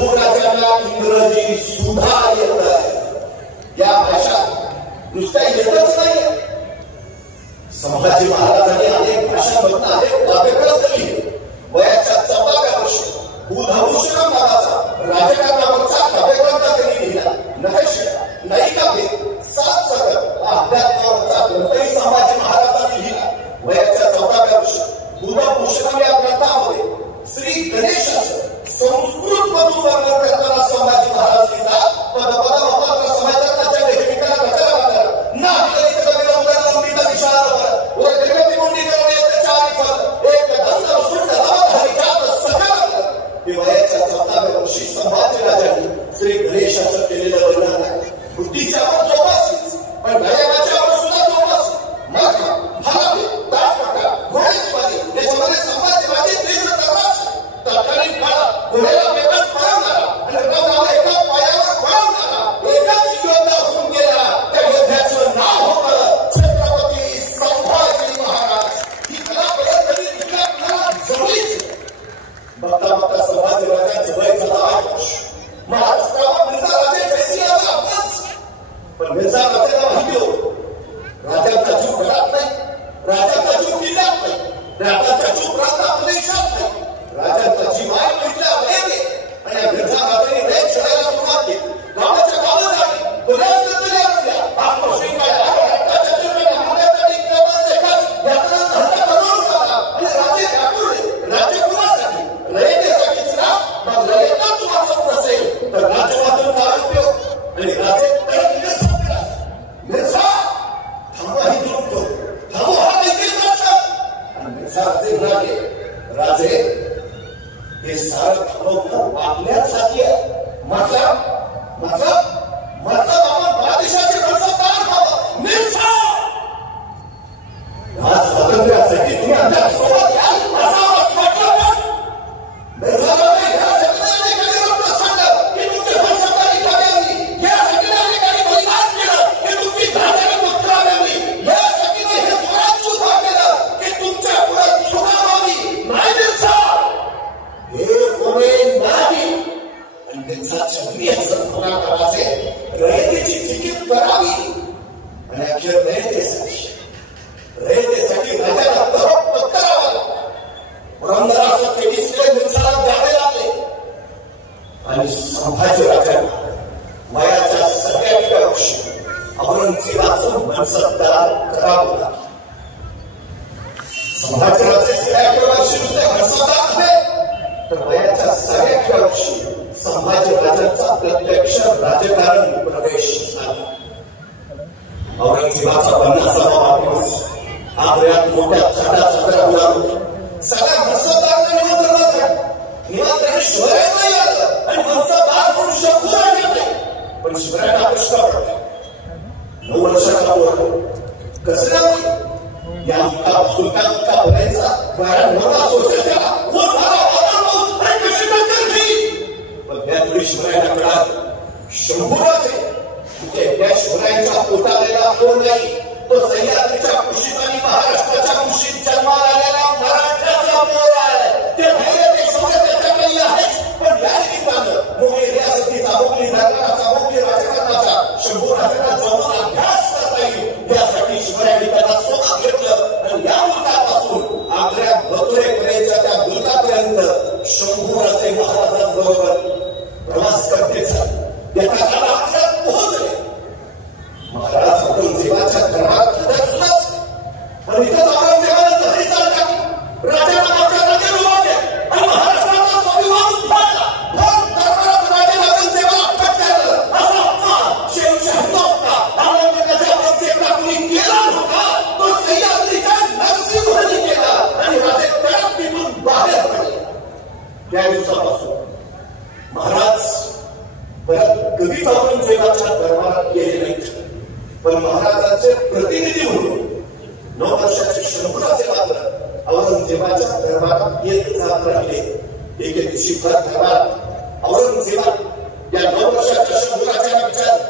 शंभूराजांना इंग्रजी सुद्धा येत आहे. या भाषा नुसत्या येतच नाही, संभाजी महाराजांनी अनेक भाषांमधून अनेक काव्यग्रंथ लिहिले. वयाच्या 14व्या वर्षी बुधभूषण नावाचा राजकारणावरचा काव्यग्रंथ त्यांनी लिहिला. नैकाव्य 7 सदर अध्यात्मावरचा ग्रंथही संभाजी महाराजांनी लिहिला. वयाच्या 14व्या वर्षी बुधभूषण या ग्रंथामध्ये श्री गणेशाचं संस्कृत मधून वर्णन करताना संभाजी महाराज लिहितात. पदपदा वपात्र समाजाच्या लेखनिकाला रचना लागणार ना विकलित कविता उदाहरण लंबित विशाल वर जगती मुंडी करणे त्याच्या आरिफल एक दंड सुंड नवधारिजात सकल. हे वयाच्या 14व्या वर्षी संभाजी राजांनी श्री गणेशाचं केलेलं वर्णन आहे. बुद्धीच्या जोपासीच पण नयनाच्यावर सुद्धा जोपासी माथा भावे ताटपटा घोडेस्वारी याच्यामध्ये संभाजी राजे तेज दरवाज तत्कालीन काळात घोड्याला वेगात पळवणारा आणि रथावर एका पायावर पळवणारा एकाच योद्धा होऊन गेला. त्या योद्ध्याचं नाव होतं छत्रपती संभाजी महाराज. ही कला बरोबरी दुसऱ्या जवळीच बघता बघता संभाजी राजांचं वय 14 वर्ष. महाराष्ट्रावर मिर्झा राजे जयसिंहाचा अपमान, पण मिर्झा राजेला माहिती होतं राजांचा जीव घरात नाही, राजांचा जीव किल्ल्यात नाही, राजांचा जीव प्रांतात देशात नाही. राजांचा जीव आहे म्हटलं वेगळे आणि मिर्झा राजांनी लय चढायला सुरुवात केली. गावाच्या गावात झाली कोल्ह्यांना तरी आणल्या आत्मश्रीकाय राजाच्या चिरलेल्या मुलाचा निक्रमांचे खास यात्रा धंदा बनवून टाकला आणि राजे व्याकुळले. राज्य कुणासाठी? रयतेसाठीच ना. मग रयताच वाचत नसेल तर राज्य वाचून काय उपयोग? आणि राजे मिर्झा थांबा ही चुकतो, थांबो हा देखील राजा. आणि मिर्झा राजे म्हणाले, राजे हे सारं थांबवणं आपल्यासाठी आहे. मतलब आपण बादशाचे मनसबदार व्हावं. मिर्झा हा स्वातंत्र्यासाठी तुम्ही आमच्या सोबत याल असा वाटलं. मिर्झा राजे ह्या सगळ्यांनी कधी सांगलं की तुमची मनसबदारी करावी, या सगळ्यांनी काही बलिदान केलं की तुमची राजाने पुत्रावी, या सगळ्यांनी हे स्वराज्य उभा केलं की तुमच्या पुढे सुखावावी. नाही मिर्झा, हे होणे नाही. आणि त्यांचा क्षत्रियाचं पुन्हा करायचे रयतेची तिकीट करावी आणि अखेर रयतेसाठी राजाला तरोप करावा लागला. पुरंदराचं तेवीसले मिर्झाला द्यावे लागले आणि संभाजी राजांना वयाच्या 7व्या वर्षी औरंगजेबाचं मनसबदार करावं लागलं. संभाजी राजे 7व्या वर्षी नुसते मनसबदार नव्हे तर वयाच्या 7व्या वर्षी संभाजी राजांचा प्रत्यक्ष राजकारण प्रवेश झाला. औरंगजेबाचा 50वा वाढदिवस आग्र्यात मोठ्या थाटात उडाला. सगळ्या मनसबदारांना निमंत्रण झालं. निमंत्रण शिवरायांना आलं आणि मनसबदार म्हणून शंभूराज येते. पण शिवरायांना प्रश्न पडला, 9 वर्षाचा पोरगा कसं नाही या सुलतान का बनायचा कारण मोठा सोशल त्याला वर मारा वादळ आणि कशी टक्कर घेईल. पण त्या थोडी शिवरायांना कळालं शंभूराज आहे त्या शिवरायांच्या पोटालेला कोण नाही, तो सह्याद्रीच्या कुशीत आणि महाराष्ट्राच्या कुशीत जन्माला आलेला मराठ्याचा पोर आहे. ते धैर्य ते शौर्य त्याच्याकडे आहेच. पण या निमित्तानं मोगली रियासतीचा, मोगली दरबाराचा, मोगली राजकारणाचा शंभूराजांना जवळ अभ्यास करता येईल यासाठी शिवरायांनी त्याला सोबत घेतलं आणि या मुलगापासून आग्र्यात मथुरेपर्यंतच्या त्या मुलगापर्यंत शंभूराजे महाराजांबरोबर प्रवास करते झाले. एका काळात आग्र्यात पोहोचले. महाराज औरंगजेबाच्या दरबारात हजरच पण इथं औरंगजेबाने जरी चाल टाकली. राजांना मागच्या राजे उभारले आणि महाराष्ट्राचा स्वाभिमान उठवायला दरबारात राजे औरंगजेबाला अटक केलं. असा अपमान शेवशाही नव्हता. औरंगजेबाच्या कुणी केला नव्हता. तो सह्याद्रीच्या नरसिंहाने केला आणि राजे तडक तिथून बाहेर पडले. त्या दिवसापासून महाराज परत कधीच औरंगजेबाच्या दरबारात गेले नाहीत. पण महाराजांचे प्रतिनिधी म्हणून 9 वर्षाचे शंभूराजे मात्र औरंगजेबाच्या दरबारात येत जात राहिले. एके दिवशी परत दरबारात औरंगजेबा या 9 वर्षाच्या शंभूराजांना विचारलं,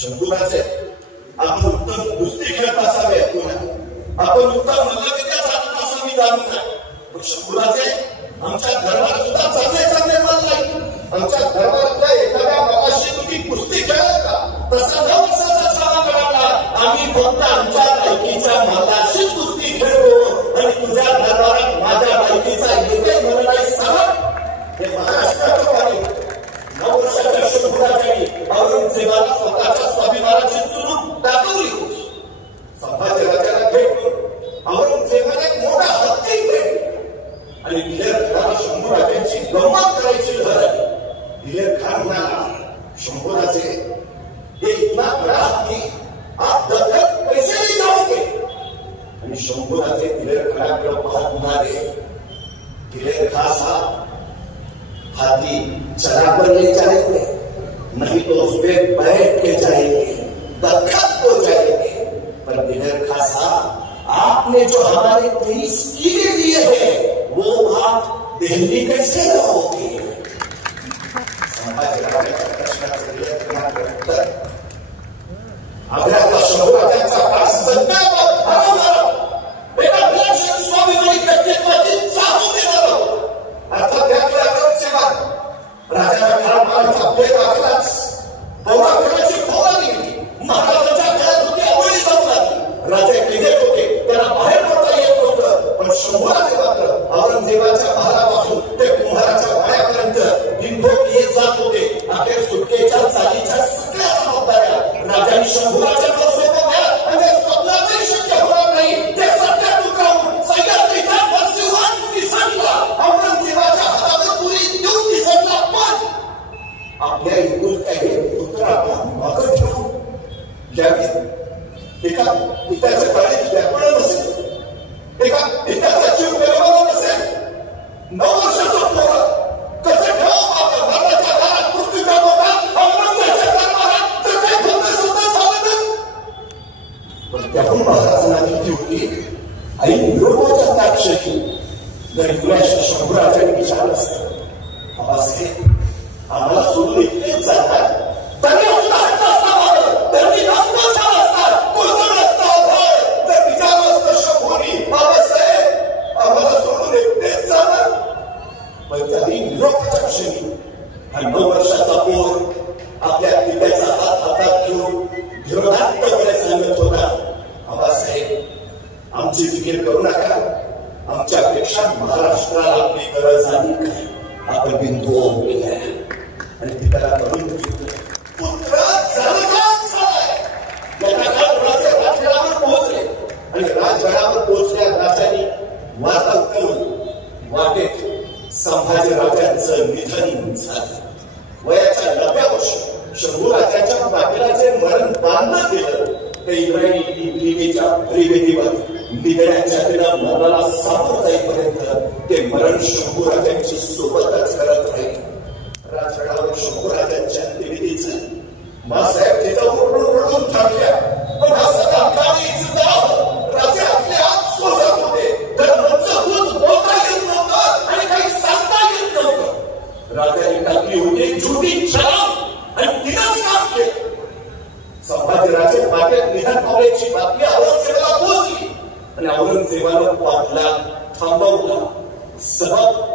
शंभूराजे आपण उत्तम कुस्ती खेळत असावे, आपण उत्तम मल्लविद्या जाणत असावी जाणून नाही. पण शंभूराजे आमच्या दरबारात सुद्धा चांगले चांगले मल्ल नाही. आमच्या ले जाएंगे, नहीं तो उस पे बैठ के जाएंगे, दखल तो जाएंगे। पर बिगर खासा आपने जो हमारे 23 किले दिए हैं वो आप दिल्ली कैसे रहोगे? आपल्या शहराच्या एका विलक्षण स्वाभिमानी व्यक्तित्वाची चाहूल देणार आहोत। अर्थात त्यातल्या सेवा राजाला घरात भेट आखलाच पौराणिकाची फवारणी महाराजांच्या घरात होती, आवडी जाऊ लागली। राजे क्रीडेत होते, त्यांना बाहेर पडता येत नव्हतं, पण शंभराचे मात्र औरंगजेबाच्या महालापासून ते कुंभाराच्या वाड्यापर्यंत बिनभोग येत जात होते। अखेर सुटकेच्या चालीच्या सगळ्या जबाबदाऱ्या राजांनी शंभराच्या सोपवल्या आणि स्वप्नातही शक्य होणार नाही ते सत्यात उतरवून सह्याद्रीच्या नरसिंहान निसटला, औरंगजेबाच्या हातावर पुरी देऊन निसटला। पण आपल्या इथून काही पुत्राला मागं ठेवून एका पित्याच्या काळीत व्यापळ नसेल, एका पित्याचा जीव बेलवाला नसेल, 9 वर्षाचा पोरं कसं ठेवा आपल्या मरणाच्या दारात मृत्यूच्या बोटात औरंगजेबाच्या दरबारात तर काही धंदे सुद्धा झाले नाही। पण त्याहून महाराजांना भीती होती, आई निरोपाच्या ताक्षणी जर इंग्रज शंभराजांनी विचारलं असतं, बाबासाहेब आम्हाला सोडून एकटेच जाणार, तरी सुद्धा हट्ट असता मागं, तर मी धामधूम झाला असता, कोसळला असता भय, तर विचारलं असतं शंभोनी, बाबासाहेब आम्हाला सोडून एकटेच जाणार। पण त्याही निरोपाच्या क्षणी हा 9 वर्षाचा पोर आपल्या पित्याचा हात हातात घेऊन धीरोदात्तपणे सांगत होता, बाबासाहेब आमची फिकीर करू नका, आमच्यापेक्षा महाराष्ट्राला आपली गरज आली काय, आपण बिंदू केलाय आणि पित्याला करून पुत्र राजगडावर पोहोचले आणि राजगडावर पोहोचल्या राजांनी वार्ता कळवली, वाटेत संभाजीराजांचं निधन झालं। वयाच्या 90व्या वर्षी शंभूराजांच्या पाटीलाचे मरण बांधलं गेलं। ते इंद्रायणी भीमेच्या परिवेदीवर निधड्याच्या तिला मरणाला सामोरं जाईपर्यंत ते मरण शंभूराजांची सोबतच करत राहील। राजगडावर शंभूराजांच्या निवेदीचं मासाहेब तिथं ओरडून थांबल्या, पण हा सगळा काळीच दाव राजे आपले हात सोसत होते, तर मंच बोलता येत नव्हतं आणि काही सांगता येत नव्हतं। राजांनी टाकली होती झुटी छलाम आणि तिलाच काम केलं। संभाजीराजे पाट्यात निधन पावल्याची बातमी औरंगजेबाला पोहोचली आणि औरंगजेबानं पाटला थांबवला। सबब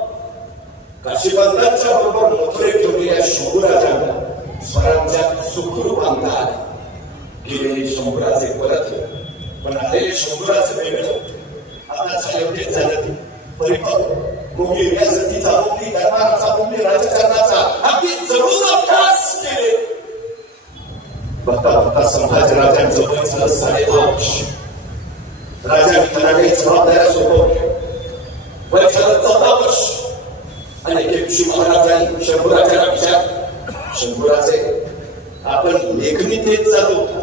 काशीबंदांच्या बरोबर मथुरेत ठेवलेल्या शंभूराजांना स्वराज्यात सुखरूप आणता आले। गेलेले शंभूराजे परतले, पण आलेले शंभूराजे वेगळे होते। आता झाले होते झालं ते परिपक्व, मुंबई रियासतीचा, मुंबई दरबाराचा, मुंबई राजकारणाचा अगदी जरूर अभ्यास केले। बघता बघता संभाजीराजांचं वय झालं 10.5 वर्ष। राजांनी त्यांना काही जबाबदाऱ्या सोपवल्या। वय झालं 14 वर्ष आणि एके दिवशी महाराजांनी शंभूराजाला विचारलं, शंभूराजे आपण लेखणी तेच चालू होता,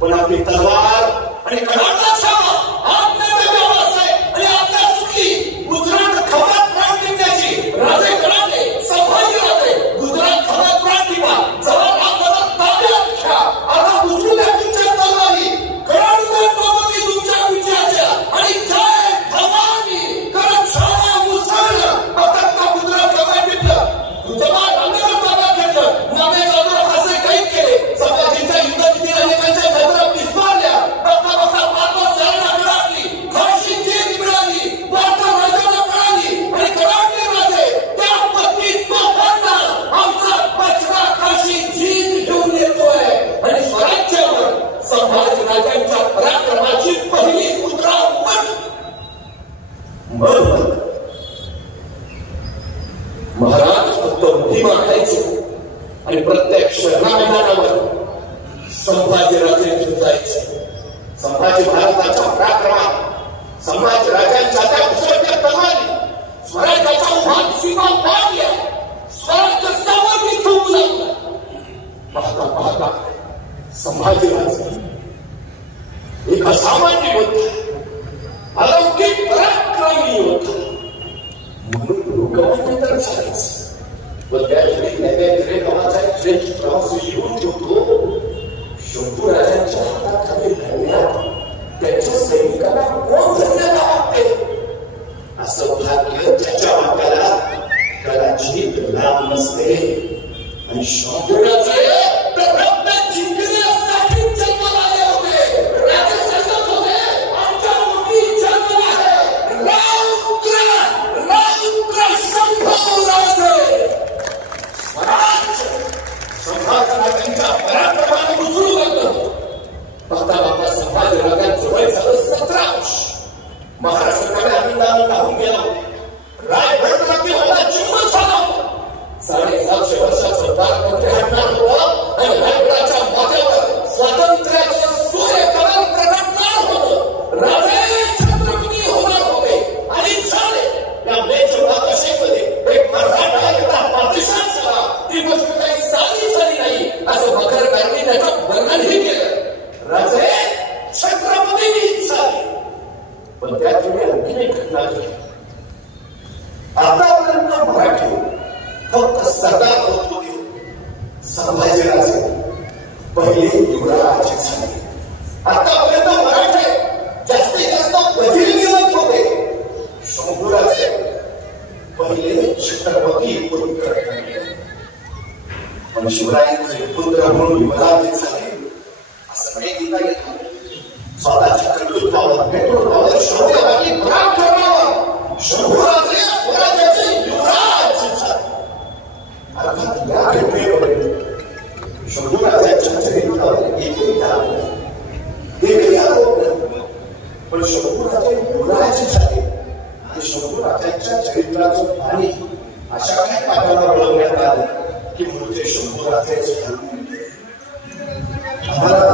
पण आपली तलवार आणि कडाचा छावा आपल्या देवाला असे आणि आपल्या सुखी गुजरात खवळत प्राण टिकण्याची राजे कडाले संभाजीराजे गुजरात खवळत प्राण टिका जवळ आपल्याला ताब्यात घ्या। आता उचलूया तुमच्या तलवारी, कडाडूया नवती तुमच्या विजयाच्या आणि जय भवानी करत छावा मुसळलं। आता गुजरात खवळत टिकलं, गुजरात आंदोलन ताब्यात घेतलं, नवे जाणार असे काही केले। संभाजींच्या युद्धनीती अनेकांच्या नजरा पिसवारल्या। बघता बघता वार्ता सगळ्यांना कळाली, फाशी जीत मिळाली, वार्ता राजाला कळाली आणि कडाडले राजे त्या पत्नीत तो काढला, आमचा बचरा काशी जीत घेऊन येतोय आणि स्वराज्यावर संभाजीराजांच्या पराक्रमाची पहिली मुद्रा महाराज फक्त मोहिमा खायचे आणि प्रत्यक्ष मैदानावर संभाजीराजे जायचे। संभाजी महाराजांच्या पराक्रमात संभाजीराजांच्या त्या उसळत्या तलवारी स्वराज्याच्या उभार सीमा पाडल्या, स्वराज्य सावरणी ठेवू लागला। पाहता पाहता संभाजीराजे एक असामान्य होता, अलौकिक पराक्रमी होता, म्हणून लोकमान्य तर झालेच। व त्यावेळी होते आणि शंभूराचे प्रताप जिंकण्यासाठी जन्माला आले होते. राजे सांगत होते आमच्या मुली जन्मला आहे रौद्र शंभूराजे. स्वराज संभाजीराजांच्या पराक्रमाने उसळू लागलं. बघता बघता संभाजीराजांचं वय झालं 17 वर्ष. महाराष्ट्राकडे आनंदाने राहून गेला. रायगड होला चिंबून झाला. 750 वर्षाचं पारतंत्र्य हटणार होतं आणि रायगडाच्या माथ्यावर स्वातंत्र्याचं सूर्यकमल प्रकटणार होतं. राजे छत्रपती होणार होते आणि झाले. या मेच्या दशेमध्ये एक मराठा एका पाकिस्तान झाला. ती गोष्ट काही साधी झाली नाही असं मखरकरांनी त्याचं वर्णनही केलं. राजे छत्रपती झाले. पण त्यावेळी आणखी एक घटना घडली. आतापर्यंत मराठी फक्त सरदार होत होते. संभाजीराजे पहिले युवराज झाले. आतापर्यंत मराठे जास्तीत जास्त वजीर होत होते. शंभूराजे पहिले छत्रपती पुत्र ठरले. पण शिवरायांचे पुत्र म्हणून युवराज झाले असं नाही म्हणता येत. स्वतःच्या कर्तृत्वावर नेतृत्वावर शौर्यावर पराक्रमावर शंभूराजे स्वराज्याचे युवराज झाले. अर्थात या घटनेपर्यंत शंभूराजांच्या चरित्रावर एकही आरोप नाही, एकही आरोप नाही. पण शंभूराजे युवराज झाले आणि शंभूराजांच्या चरित्राचं पाणी अशा काही पाठाला वळवण्यात आलं की मूळचे शंभूराजेच आम्हाला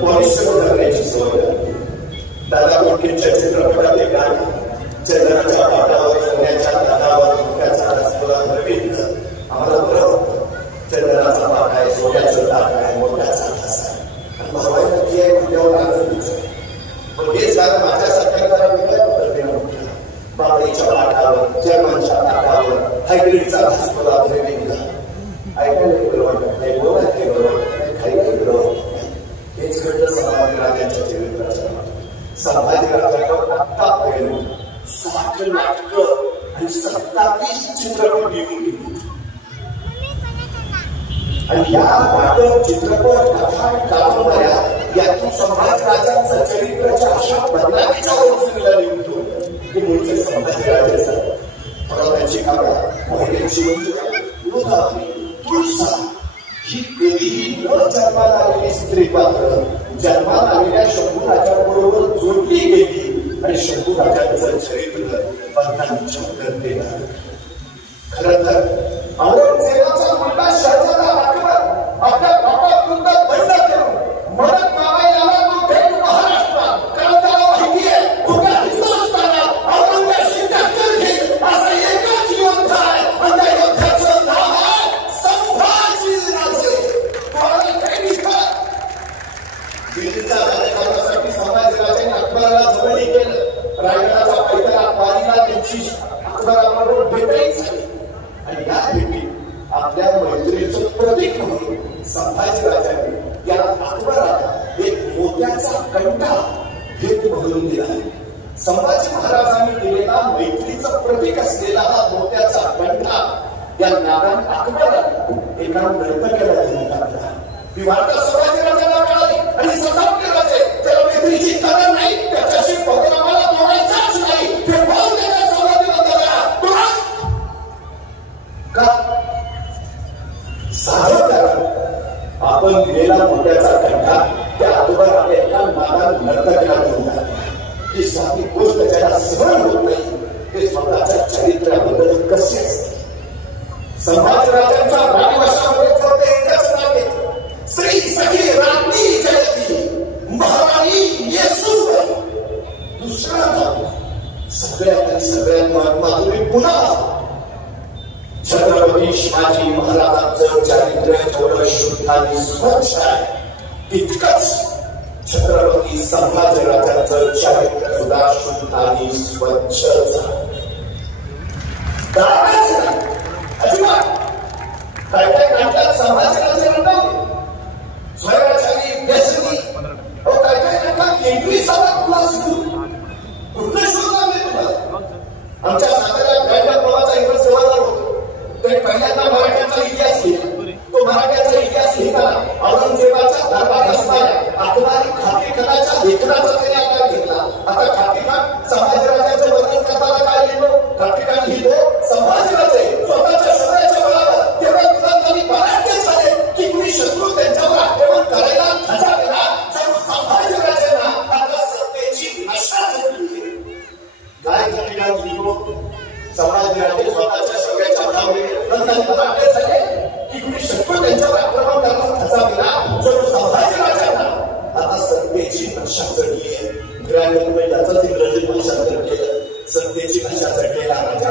पॉलिश करण्याची सवय लागली. दादा कोंडकेंच्या चित्रपटात एक गाणं चंद्राच्या पाटावर सोन्याच्या दादावर मुख्याचा रसगुल्ला नवीन आम्हाला बरं होतं. चंद्राचा पाट आहे, सोन्याचं ताट आहे, मोठ्याचा घास आहे, भावायला ती आहे म्हणल्यावर आनंदीच आहे. पण हेच गाणं माझ्यासारख्या जरा वेगळ्या पद्धतीनं म्हटलं. बाबळीच्या पाटावर, जर्मनच्या ताटावर हायब्रिडचा घास मला भरवी दिला. ऐकायला बरं वाटत नाही, बोलायला बरं वाटत नाही, खायला बरं वाटत नाही. हेच घडलं संभाजीराजांच्या चरित्राच्या. संभाजीराजांवर आतापर्यंत 60 नाटकं आणि 27 चित्रपट येऊन गेली. आणि या नाटक, चित्रपट, कथा, कादंबऱ्या यातून संभाजीराजांचं चरित्राच्या अशा बदलावीच्या वरून निघतो की मूळचे संभाजीराजे झाले. त्यांची काव्या, महिलेची गोदावरी, तुळसा ही कधीही न जन्माला आलेली स्त्री पात्र जन्माला आलेल्या शंभूराजांबरोबर जोडली गेली आणि शंभूराजांचं चरित्र बदनामीच्या गर्दीला. खरं तर औरंगजेबाचा मुलगा शहाजहान अकबर आपल्या बापाविरुद्ध बंड करून मदत मागायला आला. तो थेट महाराष्ट्रात, कारण त्याला माहिती आहे उद्या हिंदुस्थानात औरंगजेब टक्कर घेईल असा एकच योद्धा आहे आणि त्या योद्ध्याचं नाव आहे संभाजीराजे. दिल्लीचा राजा करण्यासाठी संभाजीराजांनी अकबराला जवळही केलं. रायगडाचा पैतारा पालीला त्यांची अकबराबरोबर भेटही झाली. आणि या भेटीत आपल्या मैत्रीचं प्रतीक म्हणून संभाजीराजांनी या अकबराला एक मोत्याचा कंठा भेट म्हणून दिला. संभाजी महाराजांनी दिलेला मैत्रीचं प्रतीक असलेला हा मोत्याचा कंठा या नागाने अकबराला एका नर्तक्याला देऊन टाकला. ही वार्ता संभाजीराजांना कळाली आणि संतापले राजे त्याला मैत्रीची कदर नाही, त्याच्याशी प्रोग्रामाला जोडायचाच नाही. ते पाहून त्याच्या समाधी बंदला तुरंत का साधं करा. आपण दिलेला मोत्याचा कंठा त्या अकबराने एका नागाने नर्तक्याला देऊन टाकला. ही साधी गोष्ट ज्याला सहन होत नाही ते स्वतःच्या चरित्राबद्दल कसे असते. संभाजीराजांच्या राजवंशामध्ये फक्त एकच नाव येतं, श्री सखी राणी जयती महाराणी येसूबाई. दुसरा नाव सगळ्यात माधुरी पुन्हा छत्रपती शिवाजी महाराजांचं चारित्र्य जेवढं शुद्ध आणि स्वच्छ आहे तितकंच छत्रपती संभाजीराजांचं चारित्र्य सुद्धा शुद्ध आणि स्वच्छच आहे. अजिबात काय काय नाटकात संभाजीराजे रंगवले, स्वराचारी व्यसनी, काय काय नाटकात इंग्लिशाला क्लास कुठलं शोधला मी तुम्हाला. आमच्या साताऱ्यात गायला प्रवाचा इंग्रज सेवादार होतो. ते पहिल्या त्यांना मराठ्यांचा इतिहास लिहिला. तो मराठ्यांचा इतिहास लिहिताना औरंगजेबाच्या दरबार असणाऱ्या अकबरी खाकीखानाच्या लेखनाचा त्याने आकार घेतला. आता खाकीखान संभाजीराजांचं वर्णन करताना काय लिहितो? खाकीखान लिहितो, संभाजीराजे स्वतःच्या शौर्याच्या बळावर एवढ्या बुलंदाने बलाढ्य झाले की कुणी शत्रू त्यांच्यावर आक्रमण करायला धजा दिला. जणू संभाजीराजांना आता सत्तेची नशा झाली. काय खाकीखान लिहितो? संभाजीराजे स्वतःच्या शौर्याच्या बळावर बलाढ्य झाले की कुणी शत्रू त्यांच्यावर आक्रमण करायला धजा दिला. जणू संभाजीराजांना आता सत्तेची नशा चढली आहे. ग्रँड याचं इंग्रजी भाषांतर केलं. सत्तेची नशा चढलेला राजा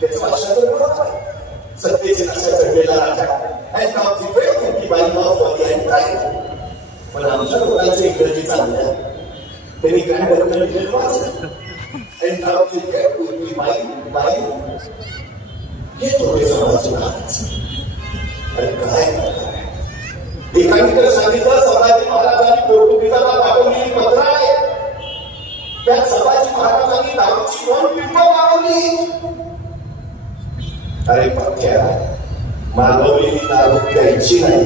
त्याचं भाषांतर बरोबर आहे. सत्तेची नशा चढलेला राजा पण आमच्या लोकांचं इंग्रजी चाललं. त्यांनी ग्रँड लिहिलेलं वाचलं. हे थोडे समाज आणि काय एकाने तर सांगितलं संभाजी महाराजांनी पोर्तुगीजाला पाठवलेली पत्र आहे. त्यात संभाजी महाराजांनी दारूची 2 पिंपं मागवली. अरे पक्क्या, मागवलेली दारू द्यायची नाही,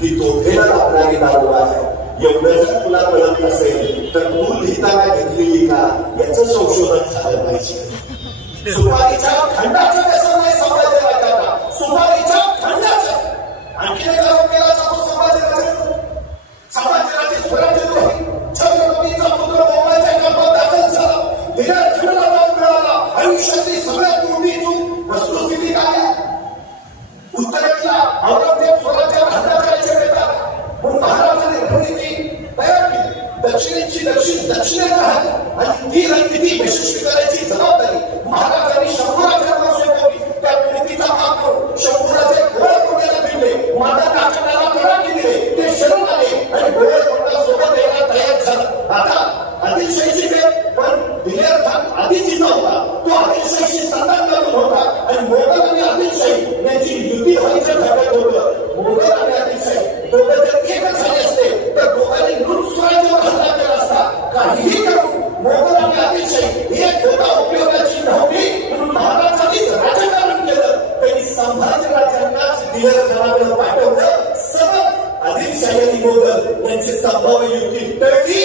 ती तोफेला लागणारी दारू आहे. एवढं जर तुला कळत नसेल तर तू लिहिताना घेतलेली का याचं संशोधन झालं पाहिजे. सुपारीच्या खंडाचं व्यसन नाही संभाजीराजांना, सुपारीच्या खंडाचं. आणखी एक आरोप केला जातो संभाजीराजांना. संभाजीराजे स्वराज्यद्रोही, छत्रपतीचा पुत्र मुंबईच्या कॅम्पात दाखल झाला. दिल्या खंडाला नाव मिळाला. आयुष्यातली सगळ्यात मोठी चूक वस्तुस्थिती काय आहे? उत्तरेतला औरंगजेब स्वराज्यावर हल्ला करायच्या बेतात म्हणून महाराजांनी रणनीती तयार केली. दक्षिणेची दक्षिणेत राहिली आणि ती रणनीती यशस्वी करायची जबाबदारी महाराजांनी शंभूराजांना सोपवली. त्या रणनीतीचा भाग म्हणून शंभूराजे गोळकोंड्याला भिडले, माता नाचण्याला तडाखे दिले. ते शरण आले आणि गोळकोंडा सोबत यायला तयार झाला. आता आदिलशाहीची वेळ पण दिलेर खान आधीच नव्हता. तो आदिलशाहीशी संधान करून होता आणि मोगल आणि आदिलशाही यांची युती व्हायचं ठरत होतं. मोगल आणि आदिलशाही दोघं जर एकच झाले असते तर दोघांनी लूट स्वराज्यावर हल्ला केला असता. काहीही करून मोगल आणि आदिलशाही एक होता उपयोगाची नव्हती म्हणून महाराजांनीच राजकारण केलं. त्यांनी संभाजीराजांनाच दिलेर खानाकडे पाठवलं. सतत आदिलशाही आणि मोगल यांची संभाव्य युती टळली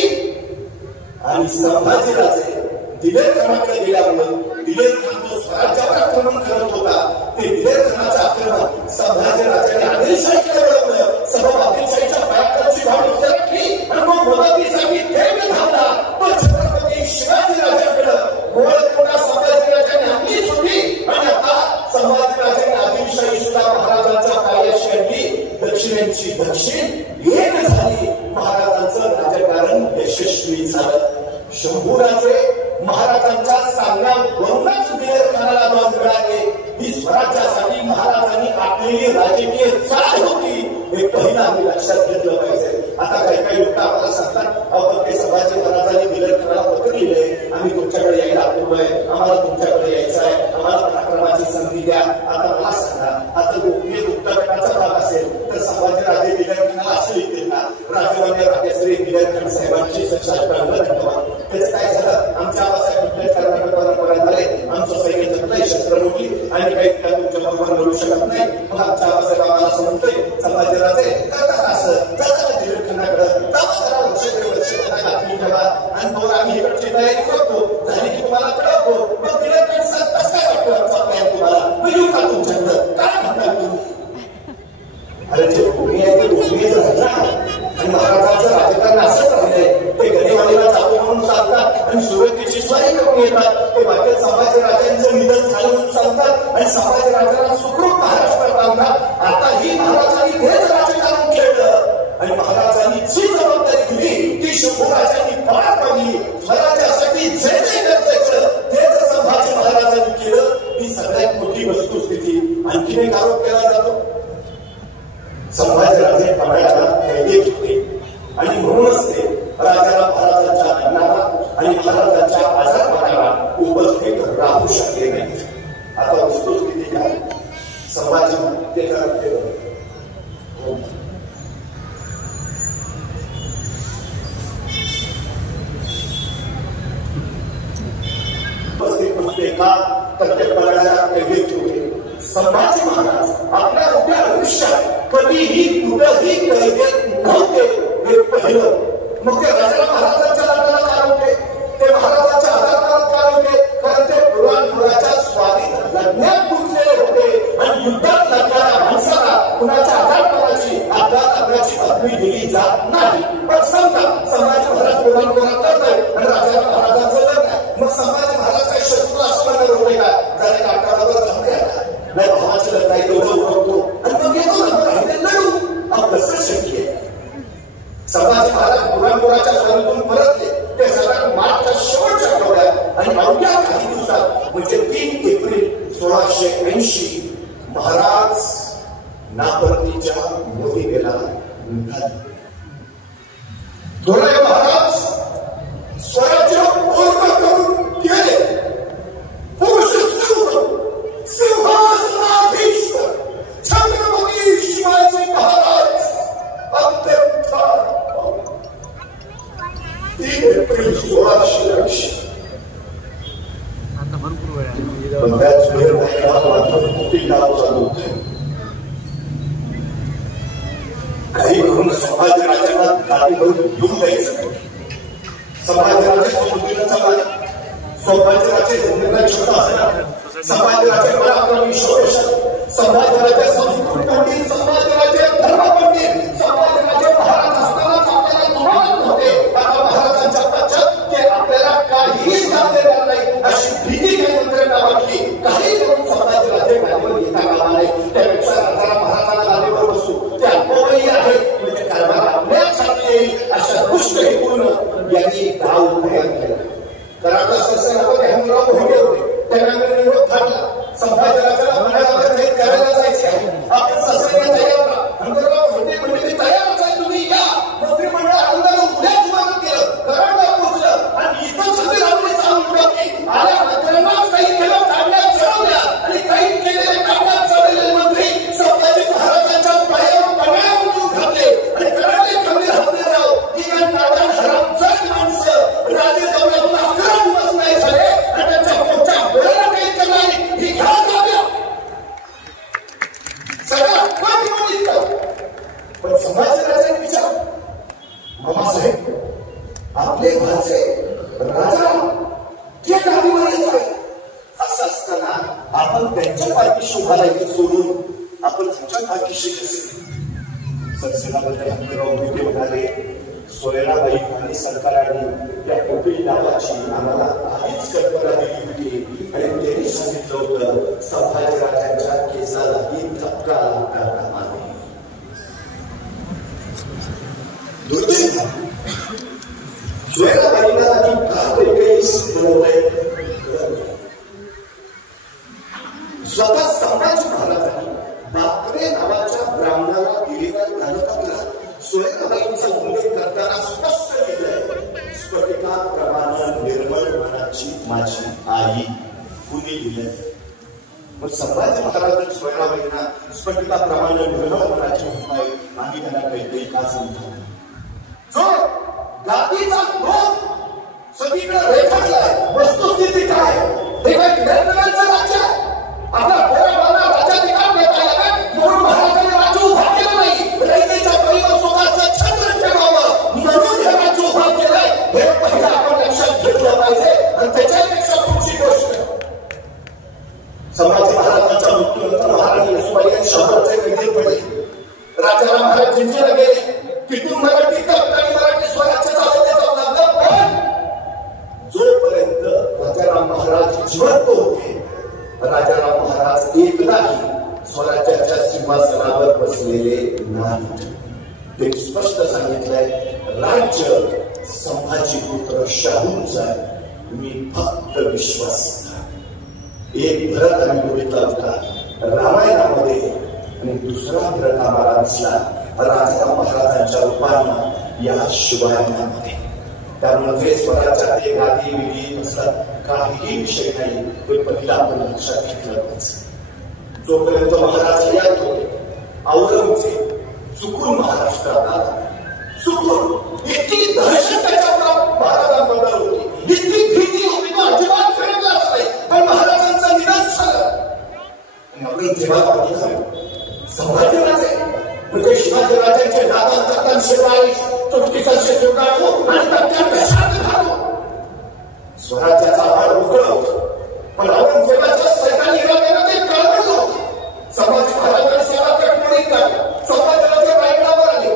आणि संभाजीराजे दिलेर खानाकडे गेल्यामुळे दिलेर खान जो स्वराज्यावर आक्रमण करत होता ते दिलेर खानाचं आक्रमण संभाजीराजांनी आदिलशाहीकडे वळवलं. सबब आदिलशाहीच्या पायाखालची धाव सरकली आणि मग मदतीसाठी थेट धावला तो छत्रपती शिवाजीराजांकडे. गोळकोंडा संभाजीराजांनी आणलीच होती आणि आता संभाजीराजांनी आदिलशाही सुद्धा महाराजांच्या पायाशी आणली. दक्षिणेची दक्षिण एक झाली. महाराजांचं राजकारण यशस्वी झालं. शंभूराजे महाराजांच्या सांगण्यावरूनच दिलेर खानाला जाऊन मिळाले. ही स्वराज्यासाठी महाराजांनी आखलेली राजकीय चाल होती हे पहिला आम्ही लक्षात घेतलं पाहिजे. आता काही लोक आम्हाला सांगतात अहो ते संभाजी महाराजांनी दिलेर खानाला पत्र लिहिले, आम्ही तुमच्याकडे यायला आतुर आहे, आम्हाला तुमच्याकडे यायचं आहे, आम्हाला पराक्रमाची संधी द्या. आता मला सांगा, आता गोपनीय गुप्तगटाचा भाग असेल तर संभाजीराजे दिलेर खानाला असं लिहितील का राजमान्य राजश्री दिलेर खान साहेबांची त्याचं काय झालं? आमच्या आबासाहेब परंपरा झाले, आमचं सैन्य जगतंय, शस्त्र मोठी आणि काही तुमच्या बरोबर लढू शकत नाही. मग आमच्या आबासाहेब आम्हाला असं म्हणतोय संभाजीराजे करतात असं जाता दिलेर खानाकडं जरा लक्ष ठेवा आणि मग आम्ही इकडची तयारी करतो. झाली की तुम्हाला कळवतो. मग दिलेर खान कसं काय वाटतो आमचा प्लॅन तुम्हाला? मग येऊ का तुमच्याकडं? काय म्हणता तुम्ही? अरे जे भूमी आहे ते भूमीच राहणार आणि महाराजांचं राजकारण असंच राहिलंय. ते गणेवाडीला जातो म्हणून सांगतात आणि सुरतेची स्वारी करून येतात. ते वाटेत संभाजीराजांचं निधन झालं म्हणून सांगतात आणि संभाजीराजांना सुखरूप महाराष्ट्रात आणतात. आता ही महाराजांनी तेच राजकारण खेळलं आणि महाराजांनी जी जबाबदारी दिली ती शंभूराजांनी पार पाडली. स्वराज्यासाठी जे जे गरजेचं तेच संभाजी महाराजांनी केलं. ही सगळ्यात मोठी वस्तुस्थिती. आणखीन एक आरोप केला जातो संभाजीराजे पडायला कैदेत होते आणि म्हणूनच ते राजाला महाराजांच्या लग्नाला आणि महाराजांच्या आजारपणाला उपस्थित राहू शकले नाही. आता वस्तुस्थिती काय? संभाजी ते करत केलं. उपस्थित होते का तर संभाजी महाराज आपल्या उभ्या आयुष्यात कधीही कुठंही कैदेत नव्हते हे पहिलं. मग ते राजाराम महाराजांच्या लग्नाला काय होते, ते महाराजांच्या आधारात काय होते, कारण ते पुराणपुराच्या स्वाधीन लग्नात गुंतलेले होते आणि युद्धात लागणाऱ्या माणसाला कुणाच्या आधारपणाची आधाराची पदवी दिली जात नाही. पण समजा संभाजी महाराज पुराणपुरात करतात आणि राजाराम महाराजांचं लग्न आहे, मग संभाजी महाराज काही शत्रू असं म्हणणार होते का, त्याने काटावर थांबले आता नाही भावाचं लग्न आहे तेवढं उडवतो आणि मग येतो ना राहिले लढू. हा कसं शक्य आहे. संभाजी महाराज पुराणपुराच्या स्वारीतून परतले ते साधारण मार्चच्या शेवटच्या आठवड्यात आणि अवघ्या काही दिवसात म्हणजे 3 एप्रिल 1680 महाराज नापरतीच्या मोहिमेला निघाले. थोडे महाराज स्वराज्य पूर्ण करून गेले. पुरुष सिंहासनाधीश्वर छत्रपती शिवाजी महाराज अत्यंत 3 एप्रिल 1680 पण त्याच वेळेला चालू काही करून संभाजीराजांना गाडीवरून घेऊन जायचं. संभाजीराजे संभाजीराजे निर्णय क्षमता असणार, संभाजीराजे पराक्रमी शौर्य, संभाजीराजे संस्कृत पंडित, संभाजीराजे धर्म पंडित, संभाजीराजे महाराज असतानाच आपल्याला तुम्हाला होते. आता महाराजांच्या पश्चात ते आपल्याला काहीही काम देणार नाही अशी भीती काही मंत्र्यांना वाटली. काही करून संभाजीराजे गाडीवर येता कामा नये. त्यापेक्षा राजाराम महाराजांना गाडीवर बसू ते अल्पवयी आहे म्हणजे कारभार आपल्याच हाती येईल अशा दुष्ट हेतून यांनी गाव तयार केला. कराडला ससेनापती हंगराव मोहिते होते, त्यांना निरोप धाडला. संभाजीराजाला महाराजांना काही करायला जायचे आहे, आपण ससेना तयार राहा. हंगराव मोहिते म्हणजे मी तयारच आहे, तुम्ही या. मंत्रिमंडळ आंदोलन उद्याच मागं केलं, कराडला पोहोचलं आणि इथं सगळी रात्री चालू टाकली. आल्या मंत्र्यांना काही केलं काढण्यात चढवल्या आणि काही केलेले काढण्यात चढवलेले मंत्री संभाजी महाराजांच्या पायावर पडण्यावर घातले आणि कराडले खंबीर हत्तीराव इवन नादान हरामजाद माणसं राजे दौल्यातून 11 दिवस नाही झाले आणि त्यांच्या पोटच्या बोलाला काही करणारी ही घात आल्या सगळा पण संभाजीराजांनी विचार मामासाहेब आपले भाचे राजा जे गाडीवर येत आहे असं असताना आपण त्यांच्या पाठीशी उभा राहायचं सोडून आपण त्यांच्या पाठीशी कसे. सरसेनापती हंगराव मोहिते म्हणाले, सोयराबाई आणि सरकाराने त्या कोपिल नावाची आम्हाला आधीच कल्पना दिली होती आणि त्यांनी सांगितलं होतं संभाजीराजांच्या केसालाही धक्का लागता कामा नये. दुर्दैव सोयराबाईंना आधी का बनवलंय स्वतः संभाजी महाराजांनी बाकरे नावाच्या ब्राह्मणाला दिलेल्या दानपत्रात सोयराबाईंचा उल्लेख करताना स्पष्ट लिहिलंय, स्फटिकाप्रमाणे निर्मळ मनाची माझी आई. कुणी दिलंय? मग संभाजी महाराज सोयराबाईंना स्फटिकाप्रमाणे निर्मळ मनाची आई आम्ही त्यांना काहीतरी का समजा. जो गादीचा लोक सगळीकडे रेखाटलाय, वस्तुस्थिती काय हे काही नियंत्रणाचं राज्य आहे. आपल्या पोराबाला राज्याधिकार देता यावे म्हणून महाराजांनी राज्य उभा केलं नाही, रयतेच्या पहिलं स्वतःचं छत्र ठेवावं म्हणून हे राज्य उभा केलंय. हे पहिलं आपण लक्षात घेतलं पाहिजे. आणि त्याच्यापेक्षा पुढची गोष्ट संभाजी महाराजांच्या मृत्यूनंतर महाराणी येसुबाई शहराचे कैदी पडले. राजाराम महाराज जिंजीला गेले, तिथून मराठी आणि मराठी स्वराज्य चालवण्याचा लागलं. पण जोपर्यंत राजाराम महाराज जिवंत होते राजाराम महाराज एकदाही स्वराज्याच्या सिंहासनावर बसलेले नाहीत. ते स्पष्ट सांगितलंय, राज्य संभाजी पुत्र शाहूंचा आहे, मी फक्त विश्वास. एक भरत आम्ही बघितला होता रामायणामध्ये आणि दुसरा भरत आम्हाला दिसला राजाराम महाराजांच्या रूपानं या शिवालयामध्ये. त्यामुळे स्वराज्यात एक आधी विधी असतात काहीही विषय नाही, ते पहिला आपण लक्षात घेतलं पाहिजे. जोपर्यंत महाराज हयात होते औरंगजेब चुकून महाराष्ट्रात आला, चुकून इतकी दहशत त्याच्यावर महाराजांबद्दल होती, इतकी भीती होती तो अजिबात फिरतलाच नाही. पण महाराजांचं निधन झालं. औरंगजेबाला संभाजीराजे म्हणजे शिवाजीराजांचे दादा शिवाई तुर्कीचा शेतकरी आणि त्याच्या देशात घालू स्वराज्याचा आवाज उघडवतो. पण औरंगजेबाच्या सैन्याने इराद्याने ते काढलं. संभाजी महाराजांनी सगळा कटमोडी काढला. संभाजीराजे रायगडावर आले.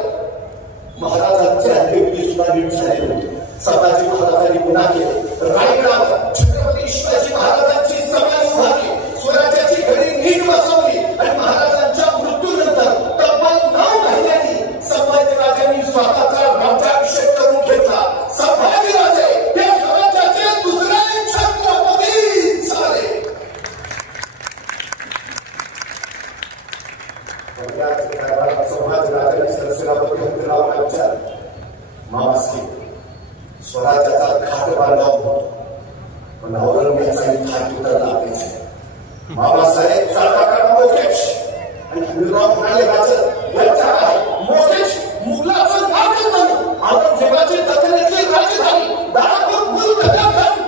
महाराजांचे अंत्यविधी सुद्धा नीट झाले होते. संभाजी महाराजांनी पुन्हा केले. रायगडावर छत्रपती शिवाजी महाराजांची समाधी उभारली. स्वराज्याची घडी नीट बसवली आणि महाराजांच्या मृत्यूनंतर तब्बल 9 महिन्यांनी संभाजीराजांनी स्वतःचा राज्याभिषेक करून घेतला. संभाजीराजे हे स्वराज्याचे दुसरे छत्रपती झाले. संभाजीराजांनी सरसेनापती हत्तीरावांना विचारलं, मामासाहेब स्वराज्याचा घाट बांधला होतो पण औरंगजेबाचा घाट उतरला पाहिजे. बाबासाहेब चाकाकाला मोकेश आणि हमीरराव म्हणाले याचा मोकेश मुघलाचं नाटक झालं. औरंगजेबाची दखलीची राजधानी दारापूर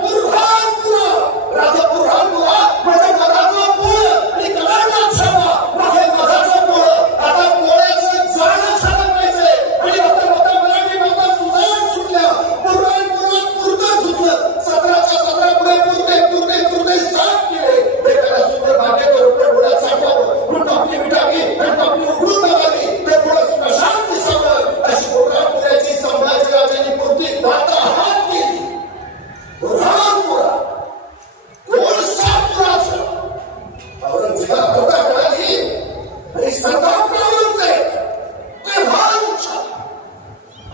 बुरहानपुरा राजा बुरहानपुरा म्हणजे मधाचं पोळ आणि कलांना छावा म्हणजे मधाचं पोळ. आता पोळ्याचं जाणं झालं पाहिजे आणि आता मराठी बाबा सुधार सुटल्या. बुरहानपुरा पुरतं धुतलं. 17च्या 17 पुढे पुरते साफ केले. एखादा सुंदर भाग्याच्या रुपये डोळ्यात साठवलं म्हणून आपली मिठावी आणि आपली उघडून लावली ते थोडं स्मशान दिसावं अशी बुरहानपुऱ्याची संभाजीराजांनी पूर्ती दाता हात केली. बुरहानपुरा कोळसापुराचं औरंगजेबा होता कळाली आणि संताप औरंगजेब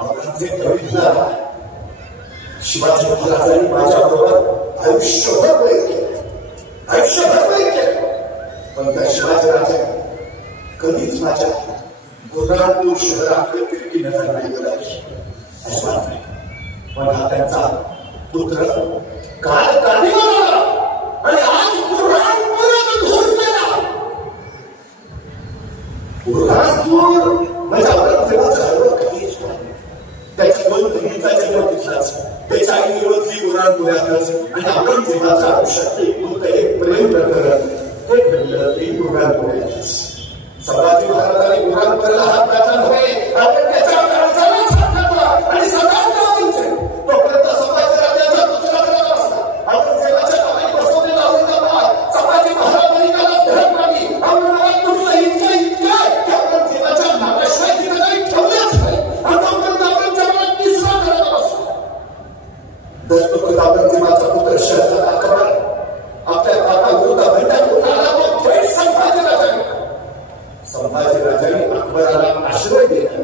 औरंगजेब बघितला शिवाजी महाराजांनी माझ्याबरोबर आयुष्यभर वैर केलं. पण त्या शिवाजीराजांनी कधीच माझ्या बुरहानपूर शहराकडे तिरकी नजर नाही करायची अजिबात नाही. पण हा त्यांचा पुत्र काल गाडीवर आला आणि आज बुरहानपुरात घुसलेला. बुरहानपूर म्हणजे औरंगजेबाचं हळवं काहीच नाही. त्याच्या 2 बहिणींचा जन्म तिथलाच. त्याच्या आई निवडली बुरहानपुरातच आणि औरंगजेबाच्या आयुष्यात एक प्रेम प्रकरण हे घडलं ते बुरहानपुरातच. संभाजी महाराजांनी बुरहानपुराला हात घातला नव्हे आपण त्याच्या काळजालाच हात घातला आणि सदा तोपर्यंत संभाजीराजांचा दुसरा घरात असला. औरंगजेबाच्या नावाने बसवलेला औरंगाबाद संभाजी महाराजांनी त्याला धडक मारली. औरंगाबाद तुटलं इतकं औरंगजेबाच्या नावाशिवाय तिथे काही ठेवलंच नाही. आणि तोपर्यंत औरंगजेबाला तिसरा घरात बसला. दस्तुरखुद औरंगजेबाचा पुत्र शहजादा अकबर आपल्या बापाविरुद्ध बंड करून आला. तो थेट संभाजीराजांनी अकबराला आश्रय दिला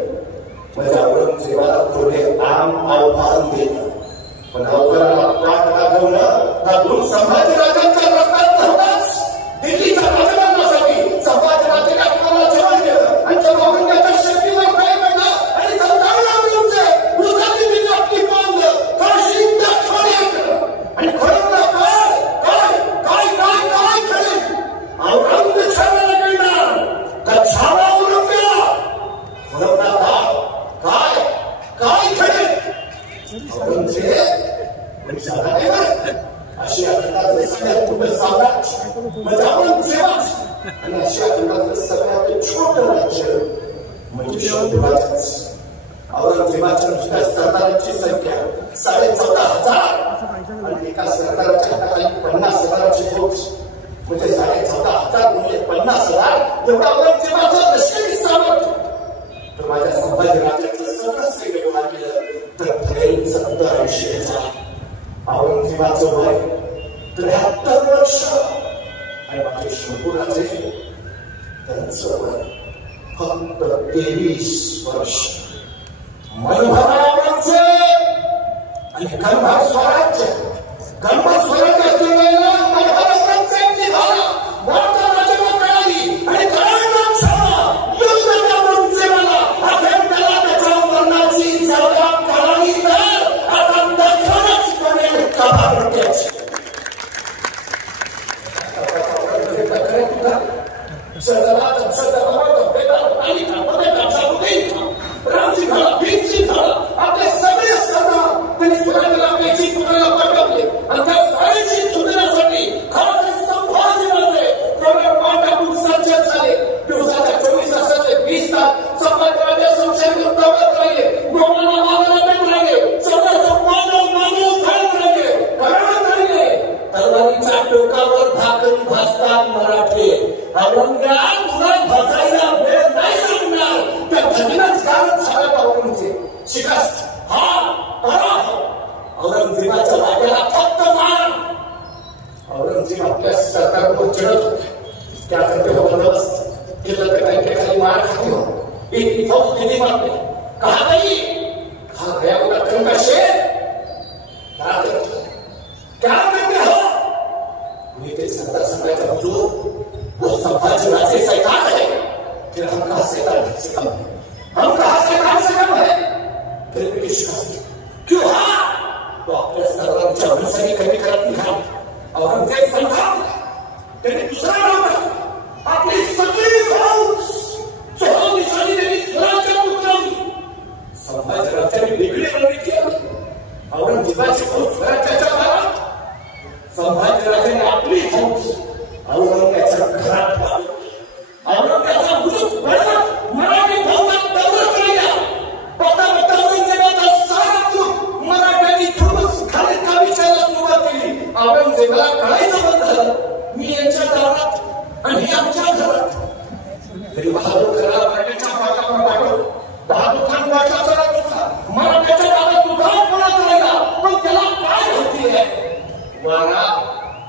म्हणजे औरंगजेबाला थोडे आम आव्हान दिलं. पण अकबराला पाठ लागवणं हा गुण संभाजीराजांच्या रक्तात नव्हताच. दिल्लीच्या राजकारणासाठी संभाजीराजांनी अकबराला जवळ केलं आणि जेव्हा औरंगजेबाच्या शक्तीवर पाय पडला आणि चौदावला औरंगजेब उजाली दिली आपली पावलं काशी दाखवण्याकडं आणि खरं काय औरंगजेबाला कळणार का छावा औरंगजेब काय खरे औरंगजेब साधा नाही आशिया खंडातले सगळ्यात मोठं साम्राज्य म्हणजे औरंगजेबाच आणि आशिया खंडातलं सगळ्यात छोटं राज्य म्हणजे शौर्यराजच. औरंगजेबाच्या नुसत्या सरदारांची संख्या 14,500 आणि एका सरदाराच्या हाताखाली 50,000ची फौज म्हणजे 14,500 गुणिले 50,000 एवढा औरंगजेबाचं लष्करी सामर्थ्य. तर माझ्या संभाजीराजांचं सगळं सैन्य गोळा केलं तर 70-80 औरंगजेबाचं वय 73 वर्ष आणि माझे शंभूराजे त्यांचं वय फक्त 23 वर्ष. मनोहर औरंगजेब आणि गणभार स्वराज्य असलेला मनोहर औरंगजेब निघाला. वार्ता राजाला कळाली आणि कळायला छावा युद्ध औरंगजेबाला अखेर त्याला त्याच्या मरणाची जागा कळाली तर आता दखलच पडेल कबाडत्याची. आपले सगळे सरदार त्यांनी स्वराज्याला आपल्याची पुतळ्याला पाठवले आणि त्या शाळेची सुधारण्यासाठी खास संभाजीराजे त्याला पाठातून मराठे औरंगाबाद तुला बसायला वेळ नाही लागणार. त्या घटनाच कारण झाला औरंगजेब शिकस्त हा पराभव. औरंगजेबाच्या राजाला फक्त मार. औरंगजेब आपल्या सरकारवर चिडत होता. त्याकडे बंदोबस्त केलं तर त्यांच्याखाली मार खाते हो. एक फौज दिली मारते कहा गई कहा गया वो लखन का शेर क्या करते हो. ये तो सरदार समय का हुजूर वो संभाजी राजे शैतान है. फिर हम कहां से कम है. हम कहां से कम है. फिर ब्रिटिश क्यों हाँ तो अपने सरदार जब से ही कभी करत नहीं. औरंगजेब संभाल तेरे दूसरा नाम है आपली सगळी फौज चोर निशाणी देवी स्वराज्य उतरवली. संभाजी राजांनी वेगळी रणनीती केली. औरंगजेबाची फौज स्वराज्याच्या भागात. संभाजी राजांनी आपली फौज औरंगजेबाच्या घरात पाठवली. औरंगजेबाचा मुलूक बळवत मराठी फौजात दौडत राहिला. बघता औरंगजेबाचा सारा मुलूक मराठ्यांनी थोडंच खाली काविचारायला सुरुवात केली. औरंगजेबाला कळायचं बंद झालं मी यांच्या दारात आणि आमच्या घरात. तरी बहादूर करायला मराठ्याच्या पाठावर पाठवलं. बहादूर खान वाटला करत होता. मराठ्याच्या गावात उघाड पडत राहिला. पण त्याला काय होतीये वारा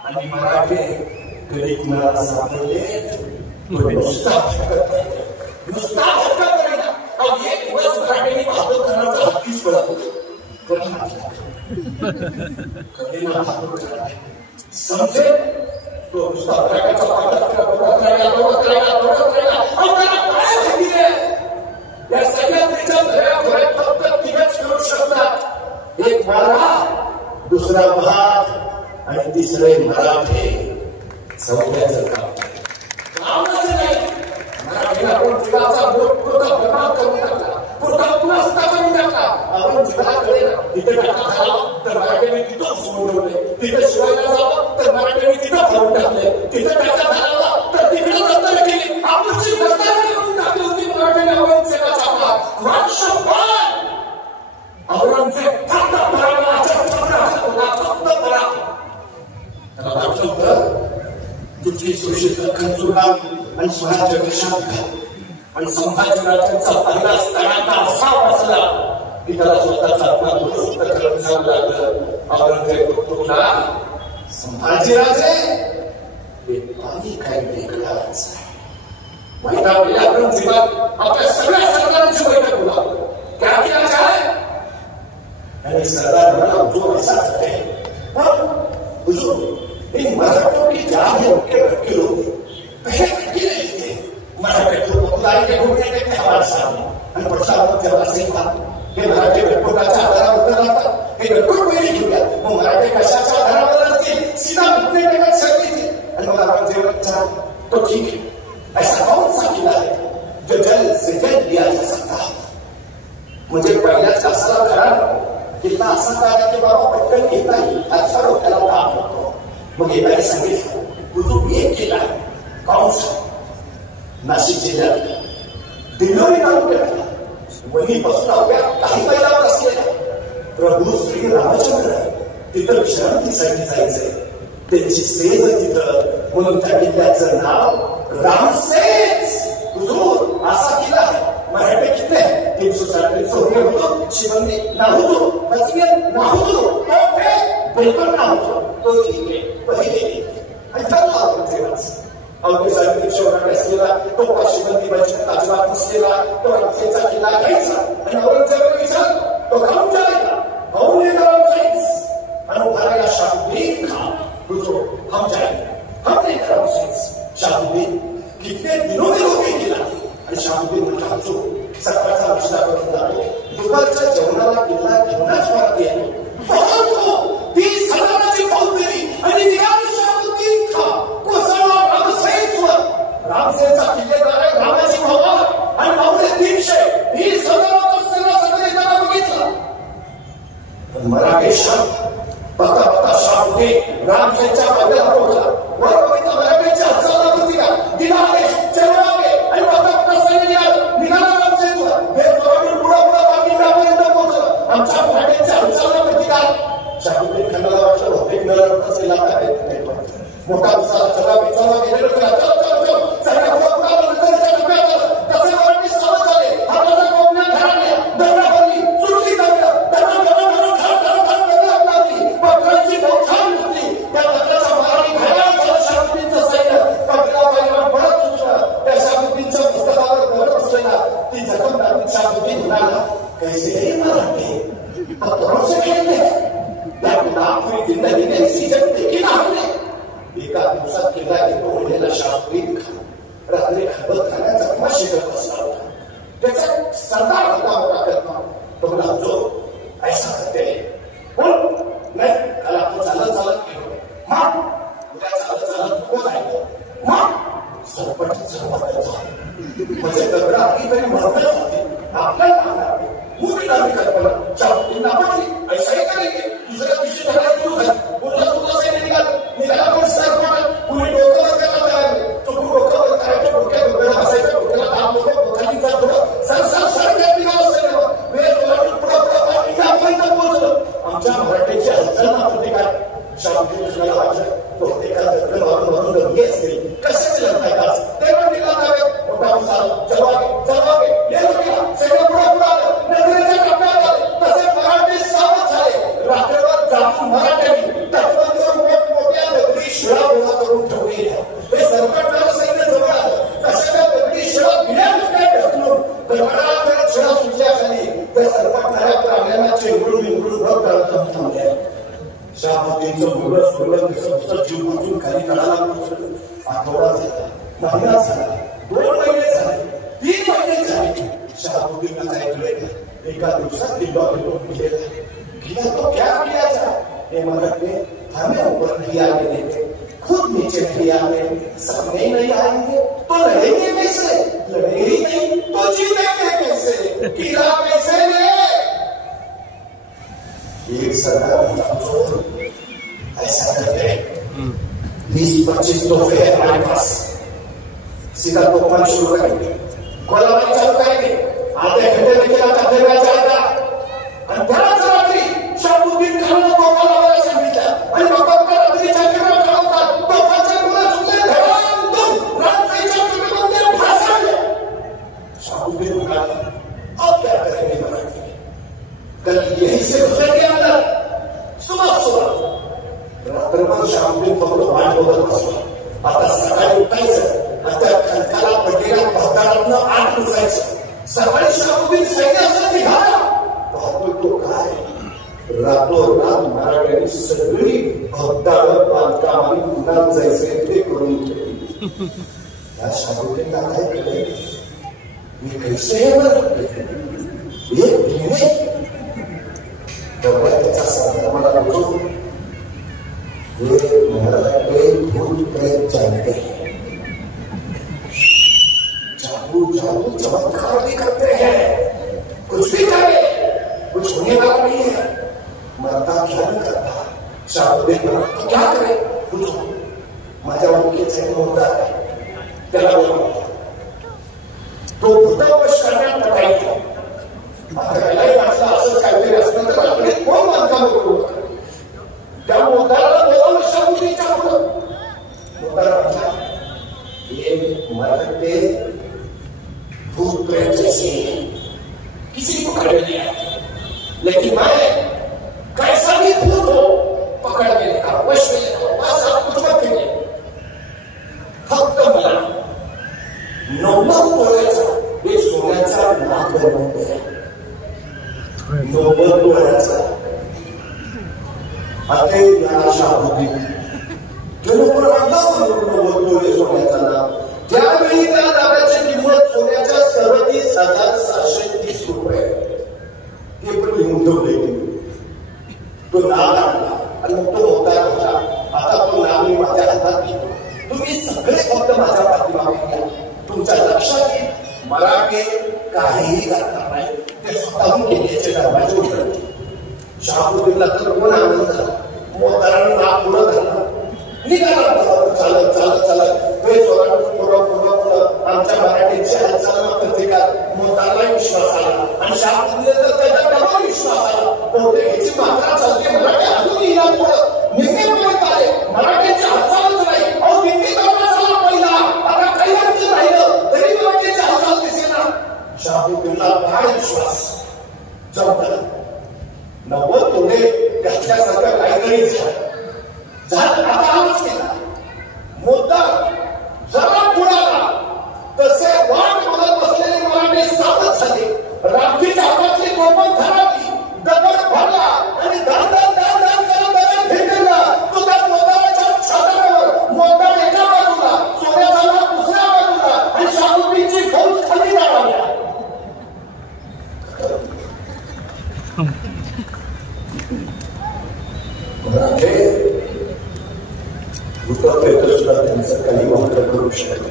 आणि मराठे कधी कुणाला सापडले नुसता भटकत राहिला. नुसता भटकत राहिला. अहो एक दिवस मराठ्यांनी बहादूर खानाचा हत्तीच पडला. कधी ना बहादूर खाना समजे तो नुसता मराठ्याचा पाठत राहिला. अहो त्याला काय होतीये. या सगळ्या त्याच्या घरात फक्त तिघच करू शकतात. एक वारा दुसरा भात आणि तिसरे मराठे. चौथ्याचं काम कामच नाही. मराठीला आपण जीवाचा पुरता बर्बाद करून टाकला. पुरता पुरस्ता करून टाकला. आपण जीवाकडे तिथे टाका झाला तर मराठ्यांनी तिथं सोडवले. तिथे शिवायला जावं तर मराठ्यांनी तिथं फरून टाकले. तिथे टाका झाला तर तिकडे रद्द केली. आपणची रद्द करून टाकली होती मराठ्याने औरंगजेबाचा काळ. वर्षभर औरंगजेब फक्त पराभवाच्या चक्रात होता. फक्त पराभव. त्याला वाटलं होतं तुझी सुरक्षित खंचुराम आणि स्वराज्य कशात घाल. आणि संभाजी राजांचा पहिला स्तराचा असा बसला की त्याला स्वतःचा आपला दुरुस्त करून जावं लागलं. औरंगजेब तुला संभाजी राजे हे पाणी काय वेगळाच आहे. वैतागलेल्या औरंगजेबात आपल्या सगळ्या सरदारांची बैठक बोलावली. क्या किया जाए. आणि सरदार म्हणाला हुजूर ऐसा करते हुजूर इन मराठों की जान उठके रखे लोग पहले रखे नहीं थे. मराठे को खुदाई के घूमने के हमारे सामने आणि पडसा औरंगजेबाला सही था. हे मराठे घटकोटाच्या आधारावर उतरतात. हे घटकोट पहिली घेऊया. मग मराठे कशाच्या आधारावर असतील सीधा घुटने टेकत सांगितले. आणि मग औरंगजेबाला विचारला तो ठीक है ऐसा कौन सा किला है जो जल से जल लिया जा सकता है. म्हणजे पहिल्याच असाला खरा किल्ला असा कळला की बाबा पटकन घेता येईल. असा डोक्याला ताप होतो. मग येताना सांगितलं हुजूर एक किल्ला आहे. कौन सा. नाशिक जिल्ह्यात दिंडोरी तालुक्यातला वणीपासून अवघ्या काही मैलावर असलेला प्रभू श्री रामचंद्र तिथं विश्रांतीसाठी जायचंय. त्यांची सेज तिथं म्हणून त्या किल्ल्याचं नाव रामसेज. हुजूर असा किल्ला आहे. मराठी किती आहे 360 चौघे होतो. शिवंदी नाहुजो बचमेन नाहुजो तोफे बिलकुल नाहुजो. तो ठीक आहे पहिले आणि ठरला औरंगजेबाच. औरंगजेबाने शोधाकडे असलेला तो शिवंदी बचमेन अजिबात नसलेला तो रामसेजचा किल्ला घ्यायचा. आणि औरंगजेबाने विचारलं तो खाऊन जायला भाऊने रामसेज आणि उभारायला शाहरुद्दीन खान. हुजूर हम जाएंगे हम नहीं रामसेज. शाहरुद्दीन कितने दिनों में रोके किला. आणि शाहरुद्दीन म्हणला हुजूर सकाळचा नाश्ता करून जातो. दुपारच्या जेवणाला किल्ला घेऊनच परत येतो. 30,000ची फौज दिली आणि निघाली शाहरुद्दीन खान कोसळला रामसेजवर. रामसेजचा किल्लेदार आहे रामाजी पवार आणि पावणे 320,000चा सेना सगळे त्याला बघितला. पण मराठी शांत बघता बघता शाहरुद्दीन रामसेजच्या पावल्याला पोहोचला. वर बघितलं मराठीच्या हजाराला होती का दिला आहे चरवागे आणि बघता बघता सैन्य निघाला रामसेजवर. हे सोडून पुढं पुढं पाकिस्तानपर्यंत पोहोचलं. आमच्या मराठीच्या हजाराला होती का. शाहरुद्दीन खानाला वाटलं बहुतेक नरवत असेल आता मोठा उत्साह सगळा विचारला गेलेला खान रात्री खबत खाण्याचा तमाशे करत बसला होता. त्याचा सरदार होता मोठा कल्पना. तो बोला जो ऐसा करते बोल नाही काल आपण चालत चालत गेलो मग उद्या चालत चालत नको जायचं मग सरपट म्हणजे दगडा आधी तरी महत्वाचे होते आपल्याला मागणार मुली नावी कल्पना शाबुद्दीन नापटली ऐसाही करेंगे दुसऱ्या दिवशी ठराव सुरू झाला. पुन्हा सुद्धा सैन्य निघाला पण सरपट पुढे डोकं वर करायला तयार नाही. चुकून डोकं वर करायचं डोक्यात डोक्याला बसायचं डोक्याला दाब नको डोक्याची जात थोडं सर सर सर काय निघालं सैन्य वेळ सोडून पुढं पुढं आपण पोहोचलो. आमच्या मराठीची हालचाल ना प्रतिकार शाबुद्दीन खानाला वाटलं बहुतेका दगड मारून मारून गंगे असतील कसे लढतायत ते पण निघाला मोठा उसाल चलवागे ये लोकेला सगळं पुढं पुढं आलं नगरीच्या टप्प्यात आले. तसे मराठी सावध झाले. रात्रभर जाऊन मराठ्यांनी तटबंदीवर मोठमोठ्या दगडी शिळा गोळा करून ठेवलेल्या. हे सरपटणारं सैन्य जवळ आलं. तसे त्या दगडी शिळा बिण्याच काय ढकलून दगडाला करत शिळा सुटल्याखाली त्या सरपटणाऱ्या प्राण्यांना चेंगळून विंगळून बघ तळत थांबले. शाबुद्दीनचं मुलं सोडलं तसं जीव वाचून खाली तळाला पोहोचलं. आठवडा झाला महिना झाला 2 महिने झाले 3 महिने झाले. शाबुद्दीन ऐकलंय एका दिवसात दिल्वा गेला तो क्या किया जाए. ये मराठी हमें ऊपर नहीं आने देते खुद नीचे नहीं आने सामने नहीं आएंगे तो लड़ेंगे कैसे. लड़े ही नहीं तो जीतेंगे कैसे. गिरा कैसे ले एक सरदार ऐसा करते 20-25 तोहफे है हमारे पास. सीधा तोफान शुरू करेंगे गोलाबारी चालू करेंगे. आधे घंटे में केला तर वेळा जायचा आणि त्याच रात्री शाबुद्दीन खानला तोफा लावायला सांगितलं आणि बाबा रात्रीच्या किरण चालवतात तोफाचे मुलं सुटले धडाम रात्रीच्या किरणमध्ये भासले. शाबुद्दीन म्हणाला अब क्या करेंगे मराठी कल यही से गुजरेंगे अंदर. सुबह रात्रभर शाबुद्दीन फक्त वाट बघत बसला. आता सकाळी उठायचं आता खडकाला पडलेल्या पहताळातनं आत घुसायचं. सकाळी शाबुद्दीन सैन्य असं निघाला पाहतो तो काय रातोरात मराठ्यांनी सगळी भक्ताळ बांधकामाने पुन्हा जायचे ते करून ठेवली. या शाबुद्दीनला काय कळले मी कैसे एक धीमे तेव्हा त्याचा सरदार मला बोलतो भूत प्रेत जानते हैं जादू जादू चमत्कार भी करते हैं कुछ भी करे कुछ होने वाला नहीं है. मरता क्या नहीं करता. शाबुद्दीन तो क्या करे कुछ माझ्या ओळखीचा एक मुलगा आहे त्याला बोलवतो. तो भूतावश करण्यात पटायचा. आता त्यालाही वाटलं असं काहीतरी असलं तर आपले कोण बांधकाम करू. त्या मोताराला बोलावलं शाबुद्दीनच्या पुढं. मोतारा म्हटला ये मरते भूत प्रेत जैसे किसी को पकड़ नहीं आते लेकिन मैं कैसा भी भूत हो पकड़ के लेकर वश में लेकर बस आप कुछ मत करिए. फक्त मला 90 तोळ्याचा एक सोन्याचा नाग बनवून द्या. 90 तोळ्याचा. आता या शाबुद्दीन जनपूर नाव 90 तोळे सोन्याचा नाव. त्यावेळी त्या नावाची किंमत सोन्याच्या 37,730 रुपये. ते पण लिहून ठेवले. तो नाग आणला आणि मग तो होता आता तो नाग मी माझ्या हातात घेतो. तुम्ही सगळे फक्त माझ्या पाठीमागे घ्या. तुमच्या लक्षात येईल मराठी काहीही करणार नाही. ते स्वतःहून केल्याचे दरवाजे उघडले. शाबुद्दीनला तर कोण आनंद झाला. मोतारानं नाग पुढं घालला निघाला चालत चालत चालत पुढं आमच्या मराठीची हालचाल पत्रिका. मोताराला विश्वास आला आणि शाबुद्दीनला त्याचा डबल विश्वास आला. बहुतेक ह्याची मात्रा चालते मराठी अजून येणार पुढं निम्मेपर्यंत आले. मराठीची हालचालच नाही. अहो दिल्ली दौरा झाला पहिला आता काही अंतर राहिलं तरी मराठीची हालचाल दिसेना. शाबुद्दीनला काय विश्वास जमला. 90 तोडे घातल्यासारखं काहीतरी झालं. आता आवाज केला मोठा करू शकत.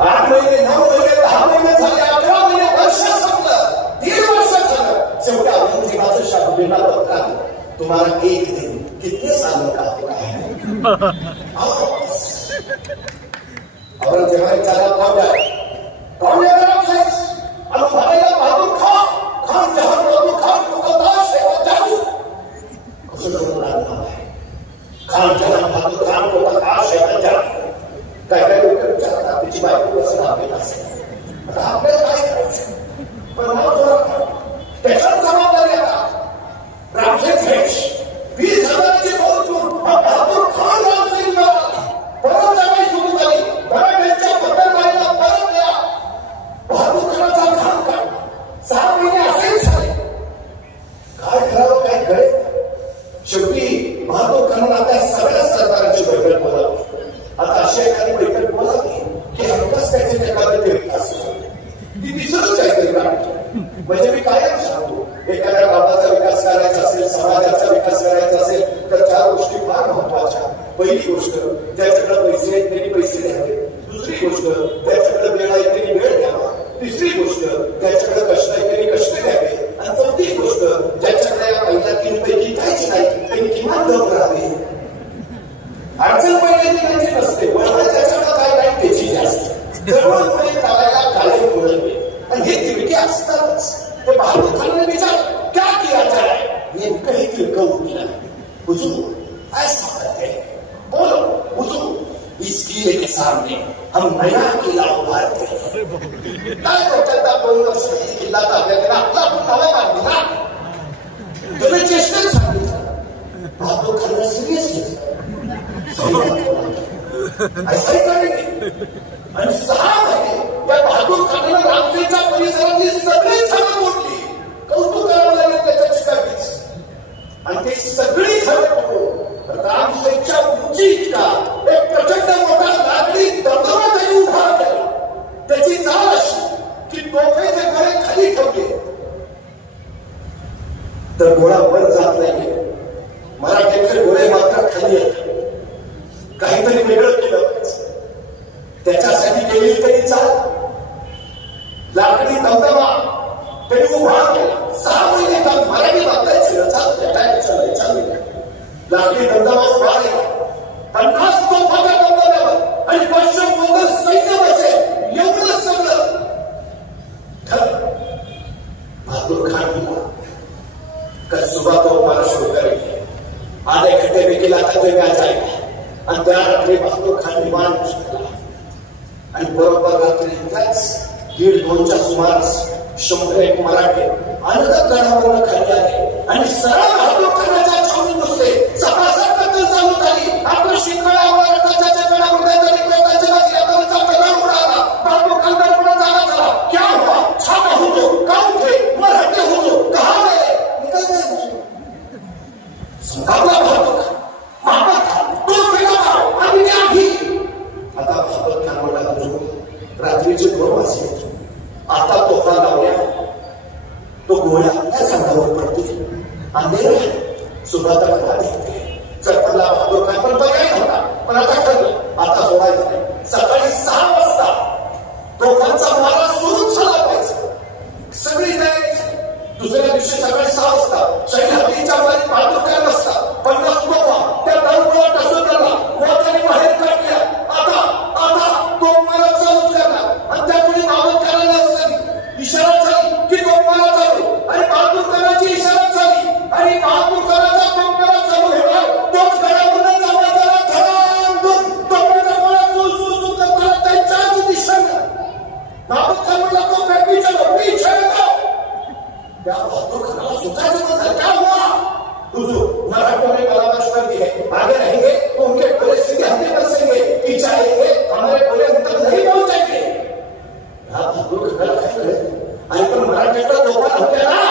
8 महिने 9 महिने 10 महिने झाले, 11 महिने, वर्ष संपलं, 1.5 वर्ष झालं. शेवटी औरंगजेबाचं शाहरुखला पत्र आलं, तुम्हाला 1 दिन कितने सालों का होता है. औरंगजेबाने विचारला, कौन है मेरा फ्रेंड्स? अनु भाईला बहादुर खान जहां बहादुर खान को दास है और जादू उसे तो नाम है. खान जहां बहादुर खान को दास है और जादू काय काय लोक विचारतात तिची बायको असं नाव असेल. आता आपल्याला काय करायचं? पण नाव जोडा त्याच्यावर जबाबदारी. आता रामसेन भेट 20,000ची पोहोचून बहादूर खान रामसेन परत जागाई सुरू झाली. मराठ्यांच्या पत्रकारांना परत द्या. बहादूर खानाचा घाम काढला. 6 महिने असेच झाले. काय करावं काय कळेल. शेवटी बहादूर खानाला त्या सगळ्या सरकारांची बैठक बोलावली. आता अशी एखादी बैठक बोलावली की हमखास त्याचे एखादं विकास ती दिसतच काहीतरी काढतो. म्हणजे मी कायम सांगतो, एखाद्या गावाचा विकास करायचा असेल, समाजाचा विकास करायचा असेल तर 4 गोष्टी फार महत्वाच्या. पहिली गोष्ट, ज्याच्याकडे पैसे आहेत त्यांनी पैसे द्यावे. दुसरी गोष्ट, त्याच्याकडे वेळ आहे त्यांनी वेळ द्यावा. तिसरी गोष्ट, ज्याच्याकडे कष्ट आहे त्यांनी कष्ट द्यावे. आणि चौथी गोष्ट, ज्याच्याकडे या पहिल्या 3 पैकी काहीच नाही त्यांनी किमान दम राहावे. अडचण पहिल्यांदी त्यांची नसते, वळवा ज्याच्याकडे काय नाही त्याची जास्त. जवळमध्ये करायला काळे पुरवले आणि हे तिरके असतातच. ते बहादूर खानने विचार क्या किया जाए, नेमकं हे तिरकं उठलं. हुजूर ऐसा करते बोलो हुजूर, इस किले के सामने हम नया किला उभारते हैं. काय बोलता 2 वर्ष किल्ला ताब्यात आपला पुरावा बांधला. तुम्ही चेष्टेत सांगितलं. बहादूर खान सिरियस घेतलं. असं करेंगे. आणि 6 महिने या बहादूर खानाने रामसेनच्या परिसरातली सगळी झाडं मोडली. कौतुक करावं लागेल त्याच्याची काहीच. आणि ते सगळी झाडं पकडून रामसेनच्या उंची इतका एक प्रचंड मोठा लाकडी दबदबा त्यांनी उभा केला. त्याची चाल अशी की तोफेचे गोळे खाली ठेवले तर गोळा वर जात नाही. मराठ्यांचे गोळे मात्र खाली येतात. काहीतरी वेगळं केलं पाहिजे. त्याच्यासाठी केली तरी चाल. लाकडी दबदबा त्यांनी उभा केला. 6 महिने काल मराठी बांधायचं चालू लाकडी दबदबा उभा केला. 50 तोफाच्या दबदब्यावर आणि 500 मोगल सैन्य बसेल एवढं सगळं बहादूर खान हुआ. कल सुबह को हमारा शुरू करेंगे. आधे घंटे में किला खतरे में आ जाएगा. आणि त्या रात्री बहादूर खान विमान उचलला आणि बरोबर रात्री 1:30-2च्या सुमारास 101 मराठे अलगद गडावरून खाली आले आणि सरळ बहादूर खानाच्या छावणीत बसले. सकाळचा कत्तल चालू झाली. आपण शिंगाळ्यावर रथाच्या गडावर त्याच्या बाजूला प्रधान उडाला. बहादूर खान दरपडा जागा झाला. क्या हुआ? छापा होतो काम थे मराठे होतो कहा गए निकल गए. आपला बहादूर खान आता बहादूर खान म्हणाला, रात्रीचे 2 वाजले. आता तोफा लावल्या तो गोळ्या आपल्या सांगावर पडतील. अंधेर सुरुवात चटपटला बहादूर खान पण पर्याय नव्हता. पण आता ठरलं आता सोडायचं नाही. सकाळी 6 वाजता तोफांचा मारा सुरूच झाला पाहिजे. सगळी तयारी. दुसऱ्या दिवशी सकाळी 6 वाजता शहीद हत्तीच्या वारीत बहादूर खान बसला. 50 तोफा त्या दरगोळा टसून त्याला मोत्याने बाहेर काढल्या. आता तो मारा चालूच करणार. आणि त्यापुढे बहादूर खानाला इशारा झाली की तो मारा चालू. आणि बहादूर खानाची इशारा झाली आणि बहादूर खानाचा तो मारा चालू होणार. तोच गडावरून जाण्याचा धडाम तोफाचा मारा सुरू करताना त्यांच्याच दिशेनं बहादूर खान म्हणला तो पीछे क्या बहादूर खाना सुखाचं था. क्या हुआ? मराठों ने बराबर कर दिए. आगे रहेंगे तो उनके गोले सीधे हम पे बरसेंगे. पीछे आएंगे हमारे गोले उन तक नहीं पहुंचेंगे. बहादूर खाना काय करेल. आणि पण मराठ्याचा तोफा नव्हत्या ना.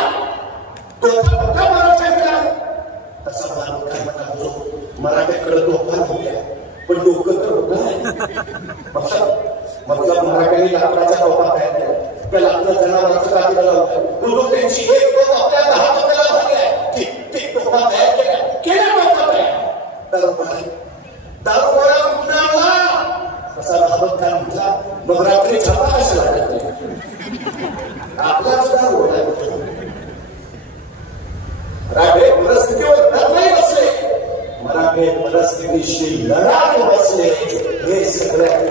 तोफा नव्हता मराठ्याकडे. तसा बहादूर खान म्हणला मराठ्याकडे तोफा नव्हत्या पण डोकं तर होतं. मतलब मराठ्यांनी लाकडाच्या तोफा तयार केल्या. त्या लाकडं जनावरांचं कापलं लावलं. त्यांची एक तोफ आपल्या 10 तोफ्याला भरली आहे. ती तोफा तयार केल्या तोफा तयार. तर घरात बसले हे सगळ्यात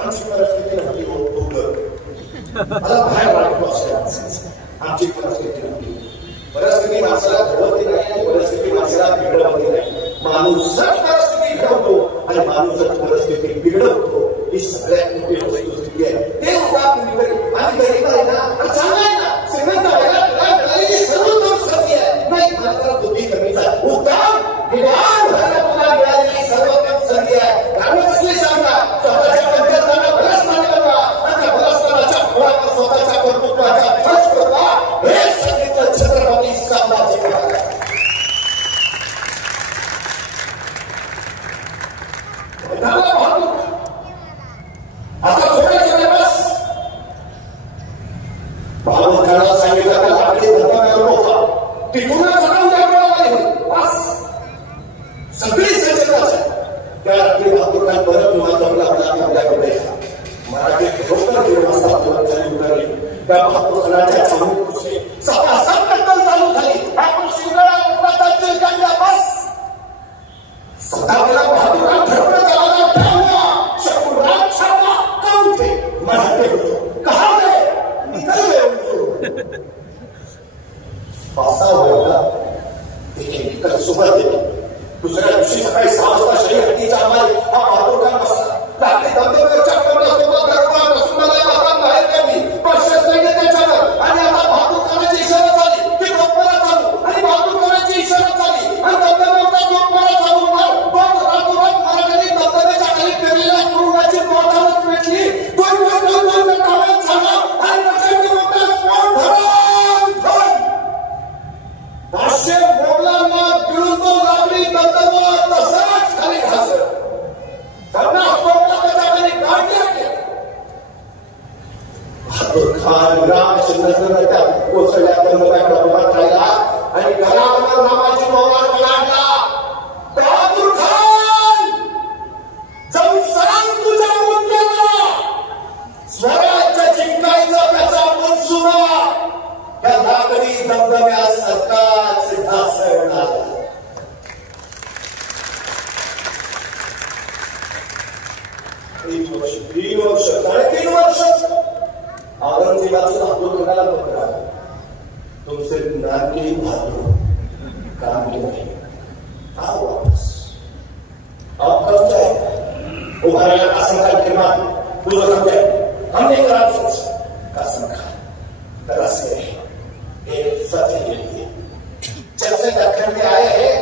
आमची परिस्थिती नव्हती मला बाहेर वाटतो असं आमची परिस्थिती नव्हती. परिस्थिती माणसाला घडवते नाही आणि परिस्थिती माणसाला बिघडवते नाही. माणूसच परिस्थिती घडवतो आणि माणूसच परिस्थिती बिघडवतो. ही सगळ्यात मोठी वस्तुस्थिती आहे. ते होता आणि गरीब आहे ना सांगाय ना श्रीमंत व्हायला सर्वोत्तम संधी आहे. नाही माणसाला बुद्धी कमीचा उत्तम विधान व्हायला तुला मिळालेली सर्वोत्तम संधी आहे. कारण कसली सांगा स्वतःच्या पंचायतांना बलस्थान बनवा आणि त्या बलस्थानाच्या मुळावर स्वतःच्या कर्तृत्वाचा खर्च करवा. हे सांगितलं छत्रपती संभाजी महाराज. आता सोडायचं बस भावकाला सांगितलं त्या लाकडी धर्मा होता तिथूनच जाऊन द्यावं बस सगळी सज्जताच त्या रात्री भातुकात परत आपल्याकडे मराठीत खरोखर व्यवस्था उतरली. त्या भातुकाच्या चालू चालू झाली. आपण शिवराया बस सदाला भातुका ठरवण्यात आला मराठे होतो कहा निकल गए पासा होगा देखिए कल सुबह देखिए दुसऱ्या दिवशी सकाळी 6 वाजता शरीर हत्तीच्या आम्हाला हा भातुका बसला. रात्री धबधब्यावरच्या कमलासोबत गरबा रसमलाई माता बाहेर काढली. प्रशस्त सैन्य त्याच्यावर आणि आता भातुकाची इशारा झाली की डोकमारा चालू आणि भातुकाची इशारा झाली आणि धबधब्यावरचा डोकमारा चालू होणार. पण रातोरात मराठ्यांनी धबधब्याच्या खाली पेरलेल्या सुरुवाची बोटावरच पेटली. रामचंद्र कोसळल्या राहिला आणि घरावर रामाची मोहर काढला. बहादूर खान जाऊन सांग तुझ्या मुंड्याला स्वराज्य जिंकायचं त्याचा मनसुबा त्या लाकडी धबधब्या सरकारच ढासळणार. 3 वर्ष 3.5 वर्ष औरंगजेबाचं भातूर कोणाला पकड़ा तुमसे नाम की भातूर काम क्यों नहीं आओ वापस अब कब जाएगा उभराया कासम खान के बाद तुझं काम काय हमने करा कासम खान तरह से एक फतेह के लिए जब से दक्कन में आए हैं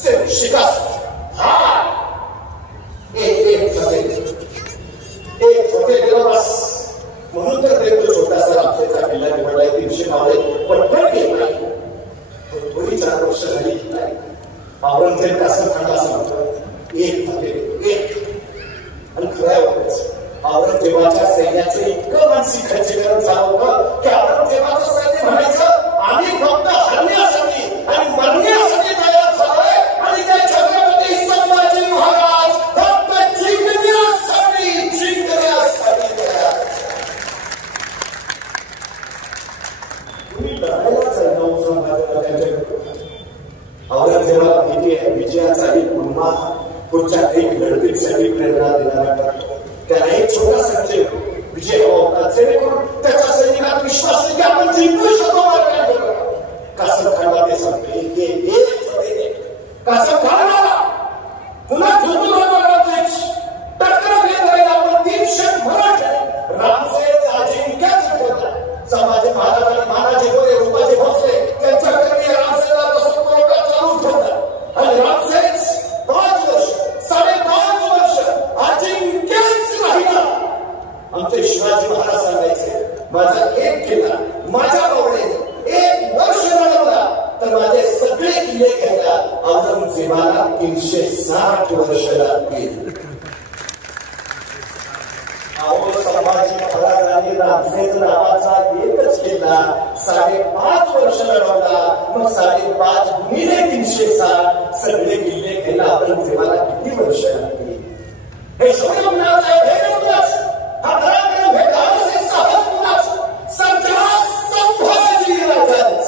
सिर्फ शिकस्त हाँ एक फतेह दिला बस. म्हणून तर तो छोटासा रामसेचा किल्ला निवडलाय. 300 मावळे पटकन घेतला. थोडी 4 वर्ष झाली नाही. औरंगजेब कासम खानला सांगतो एक फतेह एक आणि खऱ्या वाटत औरंगजेबाच्या सैन्याचं इतकं मानसिक खच्चीकरण झालं होतं की औरंगजेबाचं सैन्य म्हणायचं आम्ही फक्त हरण्यासाठी आणि मरण्यासाठी तयार झालोय आणि त्या छत्रपती संभाजी महाराज फक्त जिंकण्यासाठी तयार. औरंगजेबाला भीती आहे विजयाचा एक पुन्हा पुढच्या एक लढतीसाठी प्रेरणा देणारा करतो. त्याला एक छोटा संचय विजय होता जेणेकरून त्याच्या सैनिकात विश्वास आहे की आपण जिंकू शकतो. कासम खानला ते सांगते कासम खानला पुन्हा झुकून टक्कर घेत आपण 300 मराठे रामसेच अजिंक्यच होता. संभाजी महाराज आणि महाराजे गोरे रूपाचे भोसले त्यांच्याकडे रामसेला पुरवठा चालू ठेवला आणि रामसेच 5 वर्ष 5.5 वर्ष अजिंक्यच राहिला. आमचे शिवाजी महाराज सांगायचे माझा एक किल्ला माझ्या बावडीने 1 वर्ष लढवला तर माझे सगळे किल्ले घ्यायला औरंगजेबाला 360 वर्ष लागतील. संभाजी महाराजांनी रामसेज नावाचा एकच किल्ला 5.5 वर्ष लढवला. मग 5.5 गुणिले 360 सगळे किल्ले घ्यायला औरंगजेबाला किती वर्ष लागतील. हे सगळं कुणाचं आहे हे कुणाच हा पराक्रम हे धाडस हे साहस कुणाच संभाजी राजाच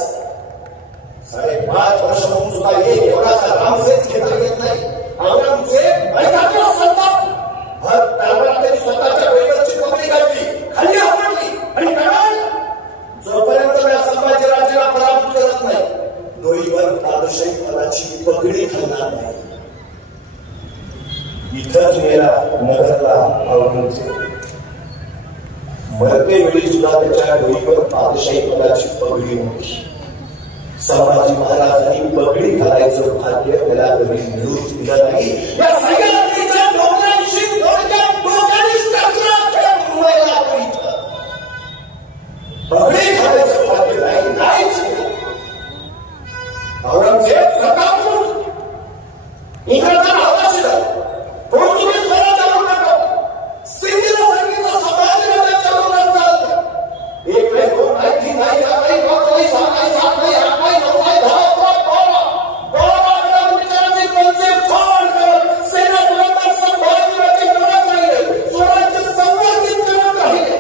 5.5 सुद्धा एक एवढाचा रामसेच घेता येत नाही. औरंगजेब ऐकायला संताप भर दरबारात त्यांनी स्वतःच्या वेळेवरची पगडी घातली, खाली आपटली आणि म्हणाला, जोपर्यंत मी संभाजीराजाला पराभूत करत नाही डोईवर पादशाही पदाची पगडी घालणार नाही. इथंच गेला नगरला औरंगजेब. मरते वेळी सुद्धा त्याच्या डोईवर पादशाही पदाची पगडी होती. संभाजी महाराजांनी पगडी घालायचं भाग्य त्याला कधी मिळूच दिलं नाही. या सगळ्या डोंगरांशी मुंबईला पगडी घालायचं भाग्य नाहीच. औरंगजेब सकाळून इंग्रजांना हताश झाला. पोर्तुगीज स्वराज्यावर नका, सिंधीला सांगितलं संभाजीराजांच्या विरोधात चालतं. एक नाही, दोन नाही, तीन नाही, चार नाही, पाच नाही, सहा नाही, सात नाही, आठ नाही, नऊ नाही, 10 विचारांची पंचे फाड करत सेना तुरंत संभाजीराजे लढत राहिले, स्वराज्य संवर्धित करत राहिले.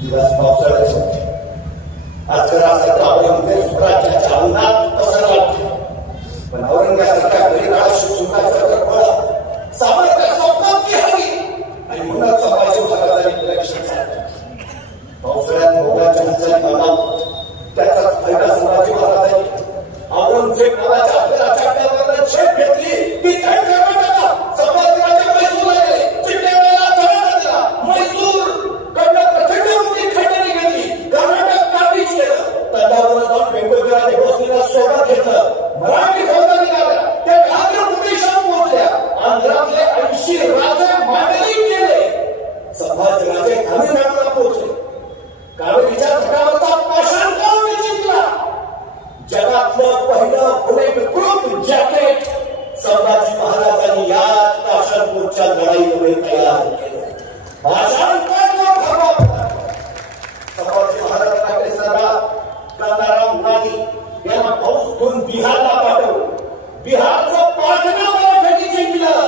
दिवस पावसाळ्याचे होते. आजकालासारखा औरंगजेब स्वराज्याच्या अंगात पसरला. पण औरंगजेबासारख्या गरीबाशी सुखाचा करपळा सामर्थ्य स्वप्नात हवी आणि म्हणूनच संभाजी महाराजांनी लक्ष झालं. पावसाळ्यात मोगाच्या हालचाली मानला. त्याचाच फायदा संभाजी महाराजांनी औरंगजेब नावाच्या आपल्या चाट्यावर छेड घेतली की थेट कर्नाटकाला संभाजीराजे मैसूरला गेले. चिट्टेवाला तळाला दिला. मैसूर कडनं प्रचंड मोठी खंडणी घेतली. कर्नाटक काबीज केलं. तंजावरला जाऊन वेंगुर्ला भोसलेला सोबत घेतलं. मराठी फौजा निघाल्या. त्या आंध्र प्रदेशात पोहोचल्या. आंध्रातले 80 राजे मांडलिक केले. संभाजीराजे तामिळनाडूला पोहोचले. कावेरीच्या तटावरचा पाषाण काळ जिंकला. जगातलं पहिलं बुलेटप्रूफ जॅकेट संभाजी महाराजांनी या पाषाणपूरच्या लढाईमुळे तयार केलं. पाषाण संभाजी महाराजांकडे सरदार गंगाराम गांधी यांना फौज करून बिहारला पाठवलं. बिहारचं पाटणा मराठ्यांनी जिंकलं.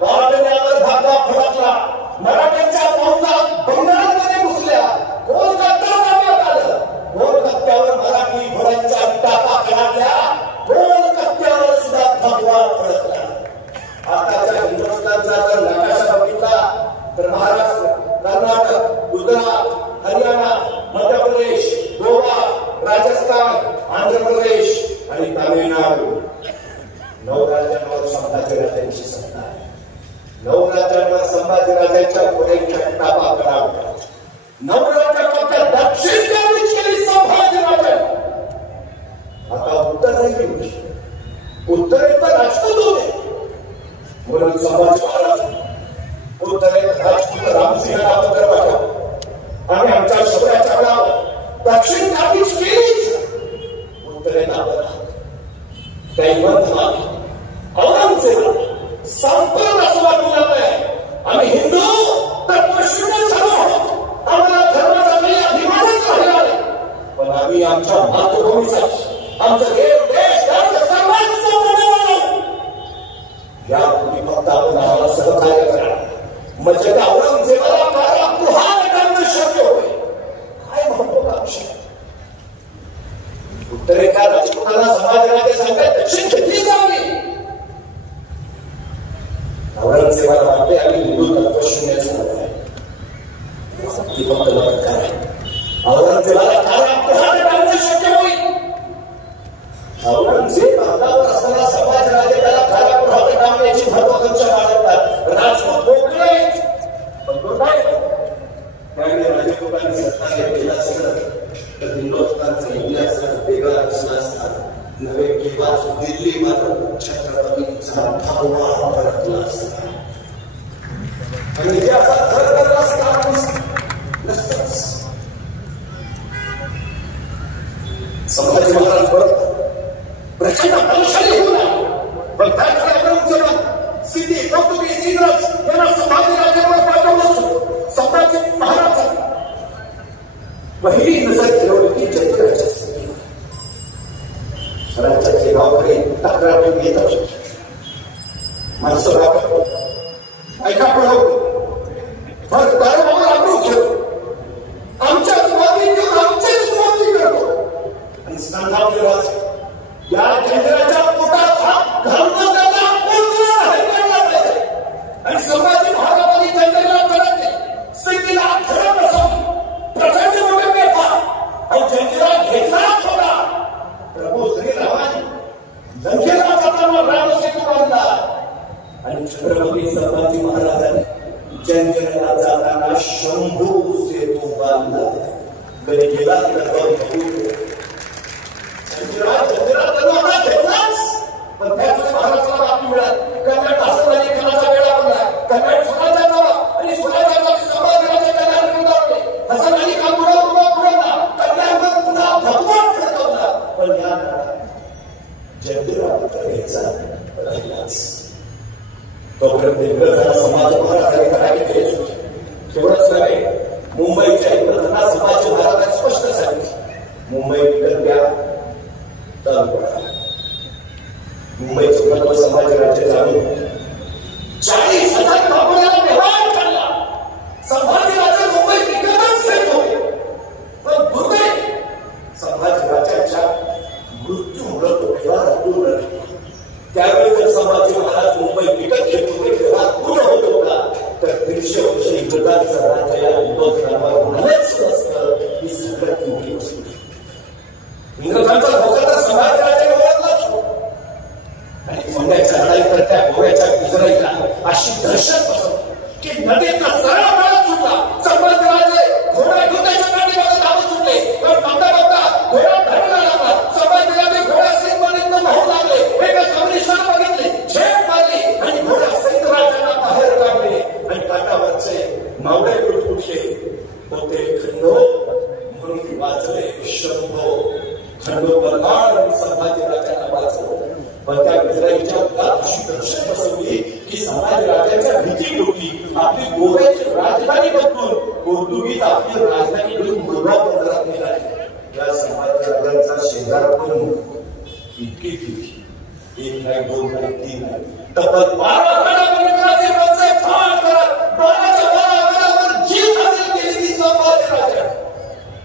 पाटण्यावर धागा फडकला. मराठ्यांच्या फौजा बंगालमध्ये घुसल्या. कोलकाता ताब्यात आलं. कोलकात्यावर मराठी घोड्यांच्या टाका कडाडल्या. कोलकात्यावर सुद्धा भगवा फडकला. आताच्या हिंदुस्थानचा जर नकाशा बघितला तर महाराष्ट्र, कर्नाटक, गुजरात, हरियाणा, मध्य प्रदेश, गोवा, राजस्थान, आंध्र प्रदेश आणि तामिळनाडू 9 राज्यांवर संभाजीराजांची सत्ता आहे. 9 राज्यांवर संभाजीराजांच्या घोड्यांच्या टापा कडाडतात. 9 राज्य फक्त दक्षिण काबीज केली संभाजीराजांनी. आता उत्तरही घेऊ. उत्तरेत राजपूत होते म्हणून संभाजी महाराज उत्तरेत राजपूत रामसिंहाला पत्र पाठवलं आणि आमच्या शौर्याच्या गावात दक्षिण काबीज केलीच. उत्तरेत आपण दैवत औरंगजेब संपूर्ण असं वाटू लागलंय. आम्ही हिंदू तत्वशून्य झालो आहोत. आम्हाला धर्माचा काही अभिमानच राहिला नाही. पण आम्ही आमच्या मातृभूमीचा, आमचं देव देश सर्वांचं बनवलं. यापूर्वी फक्त आपण आम्हाला सहकार्य करा. म्हणजे त्या औरंगजेबाला कारागृहात टाकणं शक्य होईल. काय महत्वाकांक्षा उत्तरेच्या राजपुतांना समाजाला सांगत दक्षिण घेतली जावी. औरंगजेबाला वाटते आम्ही हिंदू तत्वशून्य झालो आहे. फक्त मदत करा. औरंगजेबाला कारागृहात टाकणं शक्य होईल. औरंगजेब अंगावर असताना समाजराजे त्याला कारागृहात टाकण्याची महत्वाकांक्षा बाळगतात. राजपूत मोकळे पण तो काय त्यामुळे राजपूतांनी सत्ता घेतलेला सगळं तर हिंदुस्थानचा इतिहास वेगळा असला असता नव्हे किंवा दिल्ली मात्र छत्रपतींचा भगवा परतला असता आणि इतिहासात घर करत असता नसताच. संभाजी महाराज परत प्रचंड बलशाली होऊन पण सिद्धी पोर्तुगीज इंग्रज यांना संभाजीराजांवर पाठवलं. संभाजी महाराज पहिली नजर फिरवली की चैत्राच्या राज्याचे गावकडे तक्रार येत असत. माणसं ऐका पडवतो भर दारावर आम्ही घेतो. आमच्याच माती घेऊन आमचेच माती करतो आणि संघावले राज या चंद्राच्या पोटात हात घालूनच त्याचा पूर्ण नाही करला पाहिजे. आणि संभाजी महाराजांनी चंद्राला करत स्थितीला खरं बसवून प्रचंड मोठे बेफा आणि चंद्रा घेतलाच होता. प्रभू श्रीरामाने लंकेला जाताना रामसेतू बांधला आणि छत्रपती संभाजी महाराजांनी चंद्राला जाताना शंभू सेतू बांधला. कधी गेला तर चंद्रा तलवार घेतलाच. पण त्यातून महाराष्ट्राला बातमी मिळाली कर्नाटक असताना लेखनाचा वेळा बनला. कर्नाटक स्वराज्याचा आणि स्वराज्याचा समाजाचे कल्याण करून हसन अली खान पुढवला कल्याण पुन्हा भगवान फडकवला. पण या चंद्रा घ्यायचा राहिलाच. तोपर्यंत इंग्रजांना समाज महाराजांनी करायला केले होते. तेवढंच नव्हे, मुंबईच्या इंग्रजांना समाज महाराजांनी स्पष्ट सांगितलं मुंबई विकत घ्या चालू करा. मुंबईचे महत्व समाज राज्य चालू 40,000 बाबुळ्याला व्यवहार चालला. संभाजीराजे मुंबई विकतच घेत होते. पण दुर्दैव संभाजीराजांच्या मृत्यूमुळे तो व्यवहार अपूर्ण राहिला. त्यावेळी जर संभाजी महाराज मुंबई विकत घेत होते व्यवहार पूर्ण होत होता तर 150 वर्ष इंग्रजांचं राज्य या हिंदुस्थानावर आलेच नसतं. ही सगळ्यात मोठी वस्तू. इंग्रजांचा धोका तर संभाजीराजाने ओळखलाच आणि गोव्याच्या लढाई करत्या गोव्याच्या गुजराईला अशी दहशत बसवली की नदीचा सरळ काढत सुटला. संभाजीराजे घोडा घेऊन त्याच्या काठीमागे धावत सुटले. पण बघता बघता घोडा धरला लागला. संभाजीराजे घोडा सिंहपर्यंत वाहू लागले. एका सैनिकाला बघितले, झेप मारली आणि घोडा सैन्यराजांना बाहेर काढले आणि काठावरचे मावळे उठले होते. खंडो म्हणून वाचले शंभो. खंडो बलवान आणि संभाजीराजांना वाचवलं. पण त्या गुजराईच्या मुलात अशी दहशत बसवली की संभाजीराजांच्या भीती होती. आपली गोव्याची राजधानी बदलून पोर्तुगीज आपली राजधानी घेऊन गोवा बंदरात निघाली. या संभाजीराजांचा शेजार पण इतकी भीती. 1 नाही 2 नाही 3 नाही तब्बल 12 गडावरचे रोजचे फार करत 12च्या 12 गडावर जीत हासिल केली ती संभाजीराजा.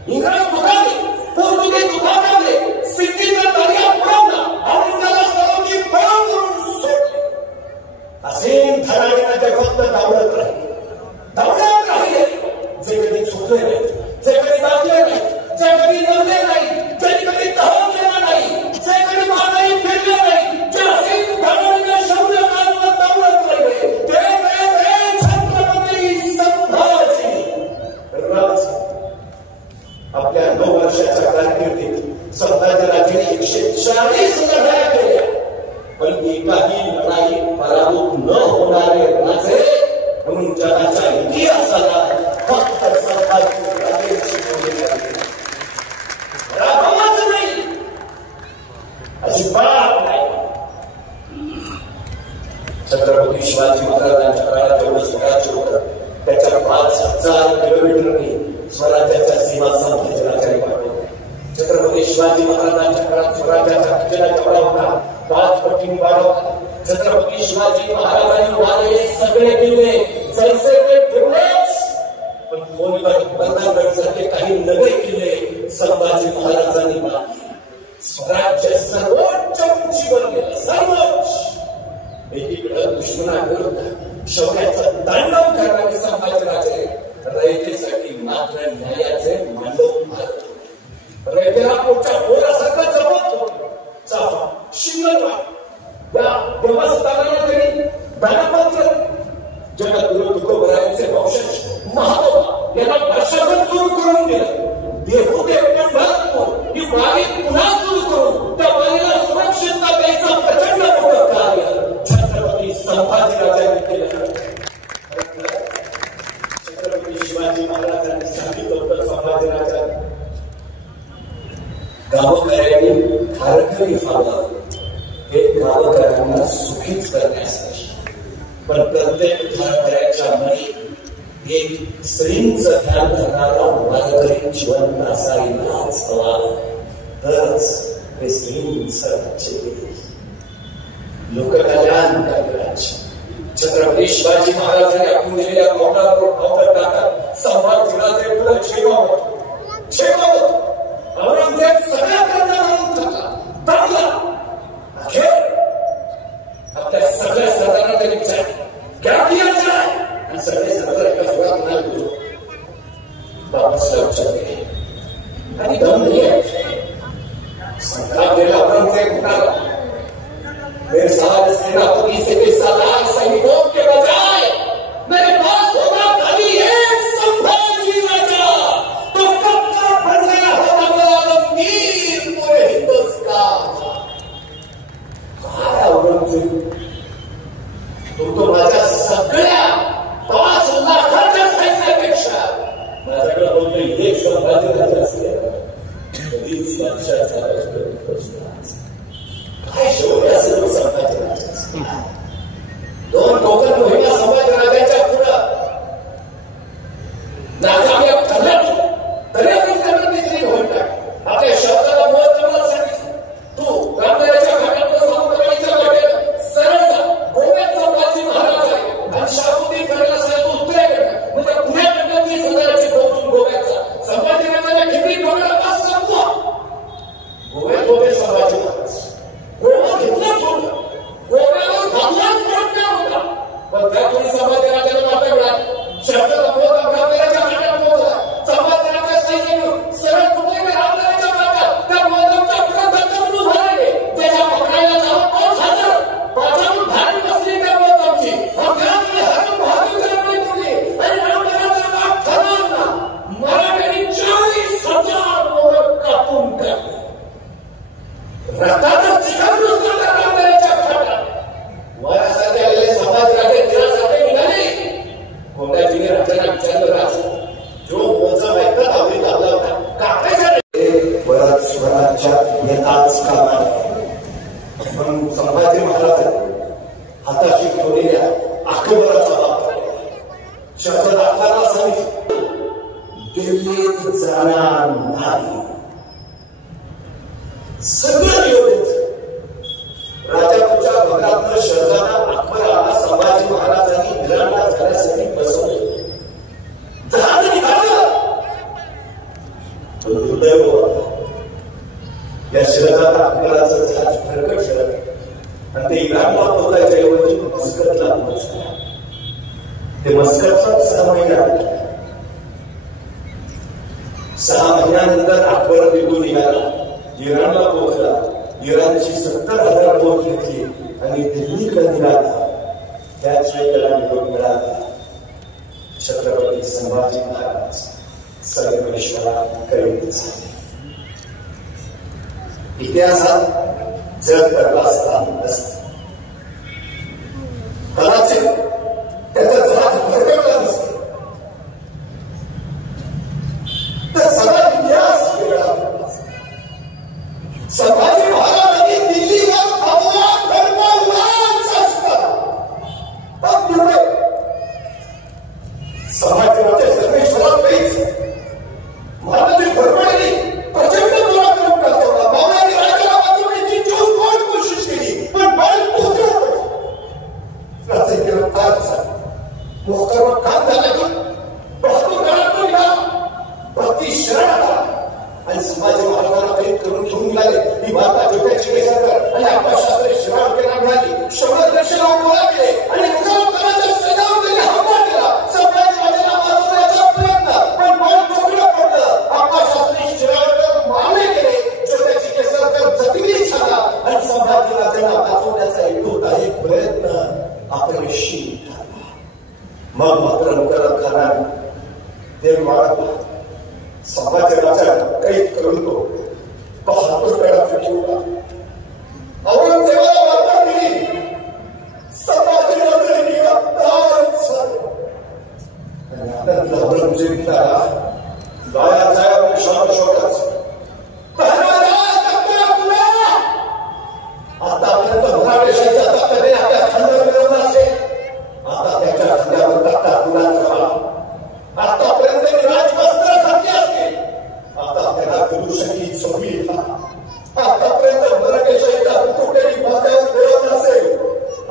इंग्रज मुघाली पोर्तुगीज उभारले. सिद्धीचा दर्या बुडवला आणि त्याला सर्वांची पळून करून सोडले. असे धडाडीनं ते फक्त धावत राहिले. जे कधी चुकले नाही, जे कधी दाखले नाही, जे कधी नवले नाही, जे कधी तह केला नाही, जे कधी मानाई फिरले नाही, जे असे धडाडीनं शौर्य कालवत धावत राहिले ते छत्रपती संभाजी राजे. आपल्या 9 वर्षाच्या कारकिर्दीत संभाजीराजांनी 140 लढाया केल्या. पण एकाही लढाईत पराभूत न होणारे राजे म्हणून जगाच्या इतिहासाला फक्त संभाजीराजेंची नोंद आहे. राघवच नाही, अजिबात नाही. छत्रपती शिवाजी महाराजांच्या काळात एवढं स्वराज्य होतं. त्याच्या 5,000 किलोमीटरनी स्वराज्याच्या सीमा संभाजीराजांनी वाढवल्या. छत्रपती शिवाजी महाराजांच्या काळात स्वराज्याचा खजिना केवढा होता? 5 पटींनी वाढवला. छत्रपती शिवाजी महाराजांनी वाढवले सगळे किल्ले जैसे ते ठेवलेच. पण बंधनगडसारखे काही नवे किल्ले संभाजी महाराजांनी बांधले. स्वराज्य सर्वोच्च उंचीवर गेलं. सर्वोच्च. एकीकडे दुश्मनाविरुद्ध शौर्याचं तांडव करणारे संभाजीराजे रयतेसाठी मात्र न्यायाचे मांडव मारत होते. रयतेला पोटच्या बोरासारखं जपत होते. चाफा शिंगणवाड या देवस्थानाला तरी दानपत्र जगद्गुरु तुकोबरायांचे वंशज महादेवा यांना प्रशासन सुरू करून दिलं. देहू ते पंढरपूर ही वारी पुन्हा सुरू करून त्या वारीला सुरक्षितता द्यायचं प्रचंड मोठं कार्य छत्रपती संभाजीराजांनी केलं. छत्रपती शिवाजी महाराजांनी सांगितलं होतं संभाजीराजांनी गावकऱ्यांनी कारकरी व्हावं. हे गावकऱ्यांना सुखीच करण्यासाठी. पण प्रत्येक गावकऱ्याच्या मनी एक स्त्रीचं ध्यान करणारा वारकरी जिवंत असायलाच हवा. तरच ते स्त्रीचं राज्य होईल. लोककल्याण राज्य. छत्रपती शिवाजी महाराजांनी आपण दिलेल्या पावलावर टाकत संभाजीराजे पुढे छेवावत. औरंगजेब सगळ्या करण्यावरून थकला, दमला. तो माझ्या सगळ्या 5 लाखाच्या सैन्यापेक्षा माझ्याकडे बोलतो एक संपादकाचे असते कधीच लक्षात काय शौर्य असेल संपादकाचे 2 टोकन मोहिमा संभाजीराजांच्या पुढं नाकाम्याब ठरल्याच तरी आपण त्यांना दिसली होईल का आपल्या शब्दाला महत्त्व मला सांगितलं तू रामरायाच्या घाटात सावंतवाडीच्या वाटेला सरळ जा गोव्यात संभाजी महाराज आहे आणि शाकुती करायला सांगतो उत्तरेकडनं म्हणजे पुण्याकडनं 30,000ची पोहोचून गोव्याचा संभाजीराजाच्या खिबरी पकडा पास संपवा गोव्यात होते संभाजी महाराज गोवा घेतलाच होता गोव्यावर धावलाच पडला होता पण त्यातून संभाजीराजाला मात्र मिळाला शब्दाला मोठा रामरायाच्या घाटात पोहोचला संभाजीराजा सैन्य सरळ कुठे रामरायाच्या घाटात त्या माधवच्या पुढे धक्काबुक्की झाली त्याच्या पकडायला जाऊन 5,000 पाठवून धाडी बसली त्या माधवची अभ्यासने हातून भाजून जाऊन तुझी आणि रामरायाचा घाट ठरवला मराठ्यांनी 40,000 मोहर कापून टाकले रक्ताचा चिखल घुसला रामरायाच्या घाटात वयासाठी आलेले संभाजीराजे तिरासाठी निघाले कोंडाजीने राजाला विचारलं राजू जो मोजा ऐकत आवडीत आला होता काकाच्या परत स्वराज्यात येताच कामा म्हणून संभाजी महाराज हाताशी ठेवलेल्या अकबराचा वापर शब्द दाखवायला सांगितलं दिल्लीत जाणार नाही सगळं नियोजित राजा तुझ्या भगातनं शहजादा अकबराला संभाजी महाराजांनी विरांडा झाल्यासाठी बसवले जहाज निघालं दुर्दैव या शहजादा अकबराचं जहाज फरकट शहर आणि ते इराणला पोहोचायच्या ऐवजी मस्कतला पोहोचला ते मस्कतचा 6 महिने 6 महिन्यानंतर अकबर निघून निघाला इराणला पोहोचला इराणची 70,000 फौज घेतली आणि दिल्लीकडे निघाला त्याच वेळी त्याला निरोप मिळाला छत्रपती संभाजी महाराज सर्वेश्वराकडे झाले इतिहासात जग करला स्थान नसतं कदाचित त्याचा जहाज भरकटला नसतं तर सगळा इतिहास वेगळा संभाजी महाराजांनी दिल्लीवर हल्ला करण्यालाच असता पण पुढे समाजवाच्या सर्वेश्वरापैकीच महाराजांनी भरपडली प्रचंड पराक्रम गाजवला मावळ्यांनी राजाला वाचवण्याची चोखपण कोशिश केली पण बळ पोहोचलं राजे गिरफ्तार झाले मोहकरवा काम झाला की बहादूर गडातून निघाला भक्ती शरण आला आणि संभाजी महाराजांना काही करून घेऊन मिळाले ही वार्ता जोट्याची केसरकर आणि अप्पाशास्त्री शिराळकेला मिळाली शंभर दर्शनावर गोळा केले आणि मुजफ्फराच्या सैन्यावर त्यांनी हमला केला संभाजी महाराजांना वाचवण्याचा प्रयत्न पण बळ टोकलं पडलं अप्पाशास्त्री शिराळकर मारले गेले जोट्याची केसरकर जखमी झाला आणि संभाजी महाराजांना वाचवण्याचा एक प्रयत्न अपयशी ठरला मग मात्र मुकरदखानाने देव मारला संभाजीराजा कैद करून तो बहादूरगडात ठेवला औरंगजेबाला वार्ता दिली संभाजीराजे गिरफ्तार झाले आणि आनंद औरंगजेबाला गाया जाया शान शौकत आतापर्यंत मराठेशाहीच्या ताकदीने आपल्या खांद्यावर मिळवला असेल आता त्याच्या खांद्यावर तक्ता तुला ठेवा आतापर्यंत राजवस्त्र घातली असतील आता त्याला गुरुशकी सोडली आतापर्यंत मराठेशाहीच्या तुकड्याने माथ्यावर मिळवला असेल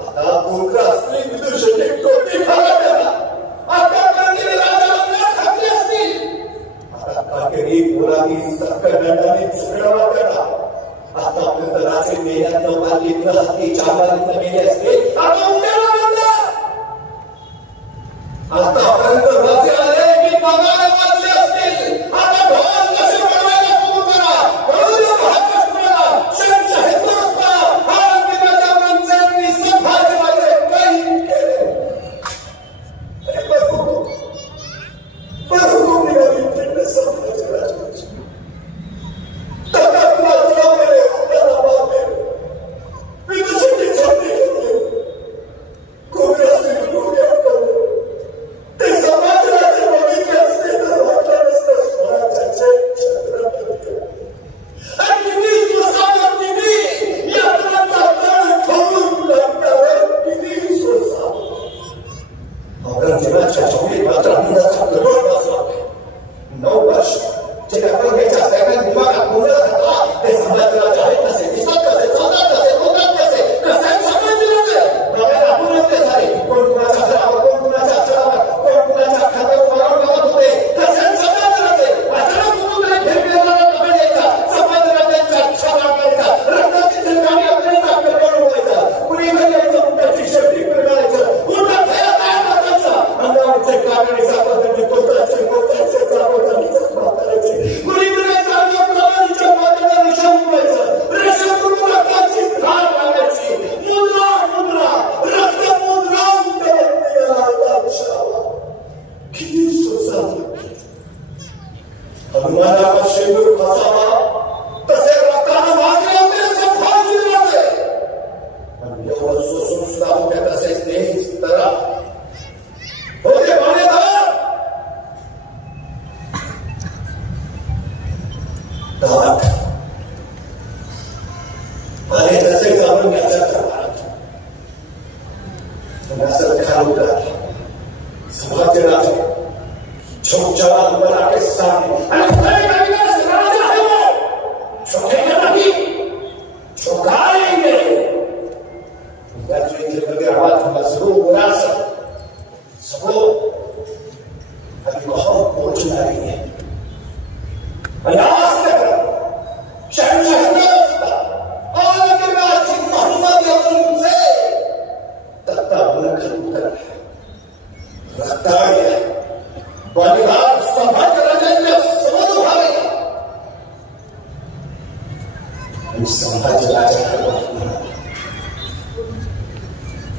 आता गोरखा असली विदुषकी कोटी खाला त्याला आतापर्यंत राजाला घातली असतील आता काटेरी पोरांनी सरकारदंडाने झगडावा त्याला आतापर्यंत राजे मेल्यानं मारलीतलं हत्तीच्या आवारीतनं मेले असते आता उद्याला बांधला आतापर्यंत राजे आले की पगार वाचले असतील आता ढोल कसे बनवायला सुरू करा कळून महाराष्ट्राला शंख हिंदुस्तान हा अंकिताच्या माणसांनी संभाजीराजे काही केले बरं निघाली तिकडे संभाजीराजाची तकातला लावले त्याला बांधले विदुषकी छोटी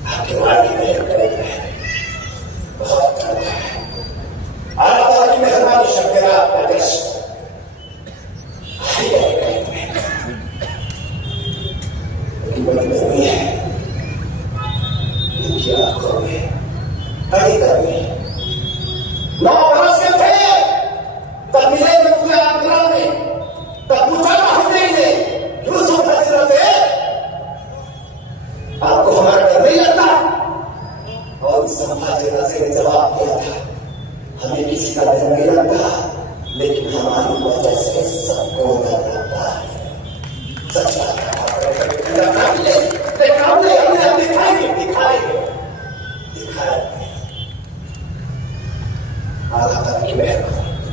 आपके वाणी में बहुत करना है। आला की मेहरबानी शक्करा प्रदेश बड़ी गर्मी है, इनकी आंखों में बड़ी गर्मी। 9 बरस के थे तब मिले थे मुझे आंध्रा में, तब पूछा हमने यूसुफ हजरत से आपको हमारा डर नहीं लगता? और संभाजना से जवाब दिया था, हमें किसी का डर नहीं लगता, लेकिन हमारी वजह से सबको डर लगता है। सच बात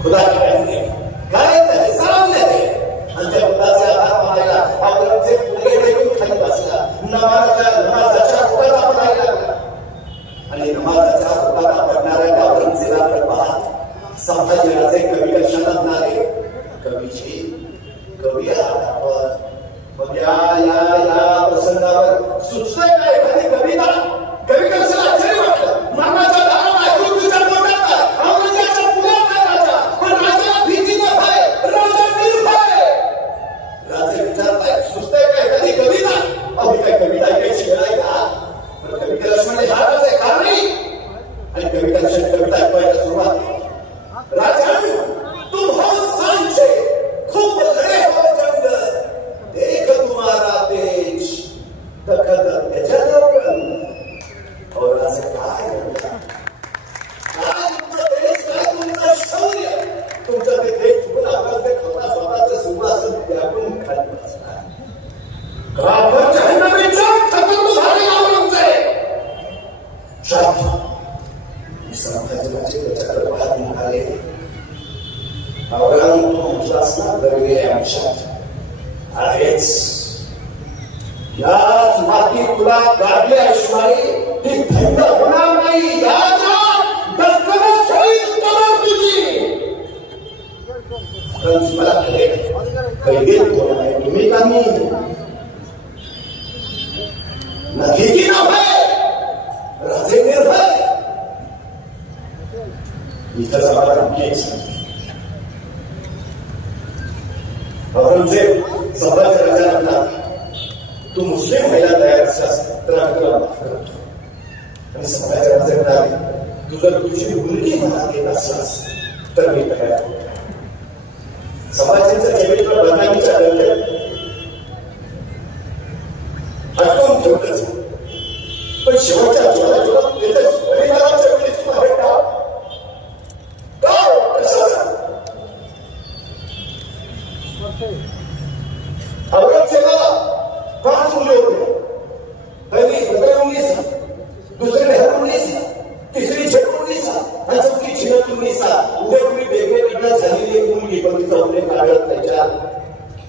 खुदा की रहने गायब सामने अंते खुदा से आधार बनाएगा और से पूरे नहीं खाली बसला नमाज अच्छा खुदा बनाएगा आणि नमाज अच्छा खुदा पढ़णाऱ्या गावरान जिल्हा प्रभात संभाजीराजे कवी लक्षणात नारे कवीची कवी आधारावर मग या प्रसंगावर सुचतंय का एखादी कविता? कवी कशाला आश्चर्य वाटलं, मानाचा दारा ऐकून विचार करतात औरंगजेबाचा पुला काय राजा, पण राजाला भीती न भय, राजा निर्भय. राजे विचारताय सुचतंय का एखादी कविता? अहो काय कविता ऐकायची वेळ आहे का? पण कविता लक्ष्मण हाच आहे का नाही? आणि कविता लक्ष्मण कविता ऐकायला सुरुवात राजा तुम हो सांचे खूप लढे हो जंग देख तुम्हारा देश दखल और आज काय तुमचं देश काय तुमचं शौर्य तुमचं ते देश चुकून आपण ते स्वतःचं सिंहासन त्यागून खाली बसणार काबर चाहना में जग खत्म झाले औरंगजेब शांत संभाजीराजे त्याच्याकडे पाहत म्हणाले औरंग तो म्हटलास ना दरवे आमच्यात आहेच याच माती तुला गाडले ऐश्वारी ती थंड होणार नाही दर्शनच होईल कमर तुझी मला कैदेत कोण आहे तुम्ही का मी नदीची नव्हे राजे निर्भय इथं समाधान केस औरंगजेब संभाजी राजा म्हणला तू मुस्लिम व्हायला तयार असलास तर आम्ही तुला माफ करतो. आणि संभाजी राजे म्हणाले तू जर तुझी मुलगी मनात येत असलास तर मी तयार होतो. समाजाचं चरित्र बदनामीच्या गंगेत अटकून ठेवलंच, पण शेवटच्या जोरात येतच परिवाराच्या वेळेस तुला भेटला औरंगजेबाला 5 मुले होते. पहिली बदरुन्निसा, दुसरी मेहरुन्निसा, तिसरी झेडुन्निसा आणि चौथी झिनतुन्निसा. उद्यापूर्वी बेगमेकडनं झालेली एक मुलगी पण तिचा उल्लेख आढळत त्याच्यात.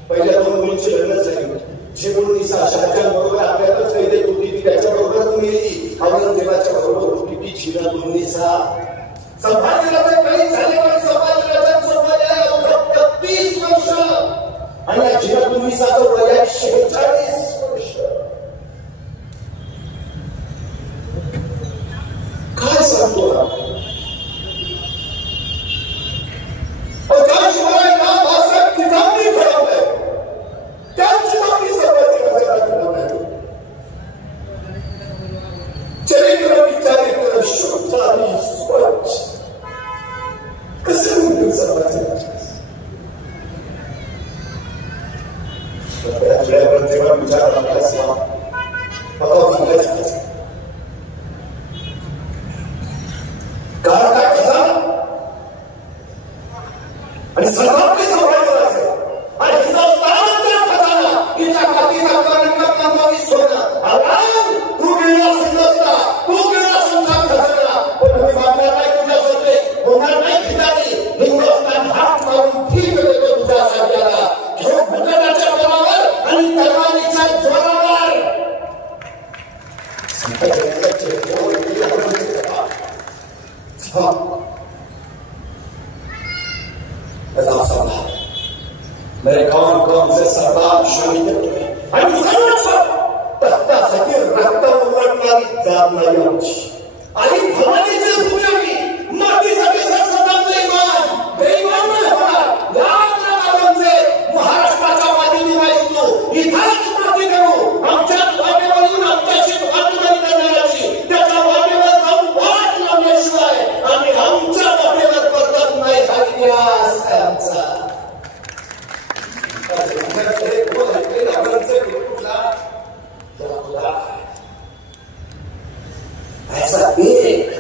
पहिल्या 2 मुलींची लग्न झाली होती. झेडुन्निसा शहाजहान बरोबर आपल्यातच कैदेत होती, ती त्याच्याबरोबरच मिळली. औरंगजेबाच्या बरोबर होती ती झिनतुन्निसा. संभाजीराजे काही झाले पण संभाजीराजांचं वय आहे 30 वर्ष आणि या झिनतुन्निसाचं वय आहे 46 वर्ष. काय सांगतो त्याशिवाय ना भाषेत ठिकाणी ठरवलंय त्यांची आपली सर्वांची ठरवलंय. चरित्र विचारित्र शुद्ध आणि स्वच्छ कसे म्हणतील सर्वांचे जेव्हा विचार आपल्याला सेवा सांगायचं कारण काय कसा आणि सर्वांनी सांभाळायचं असेल आणि हिंदुस्थानाच्या खजाना हिच्या कातीचा कर्णकामी सोडणं आराम तू गेलास हिंदुस्थान तू गेलास तुमचा खजाना पण तुम्ही मागणार नाही तुझ्या सोडले होणार नाही खिदारी हिंदुस्थान हात मारून ठीक देतो तुझ्या साध्याला घेऊ भूगडाच्या बळावर आणि तलवारीच्या जोरावर मेरे कौन कौन से सरदार शामिल हैं जात नाही आमची. आणि भवानीचे पुजारी मातीसाठी संसदांचे इमान बेईमान नाही होणार. महाराष्ट्राच्या मातीने वाचतो इथंच माती करू. आमच्याच वाटेवरून आमच्याशी भातवारी करण्याची त्याच्या वाटेवर जाऊन वाट लावल्याशिवाय आम्ही आमच्या वाटेवर परतत नाही. हा इतिहास आहे आमचा. ऐसा एक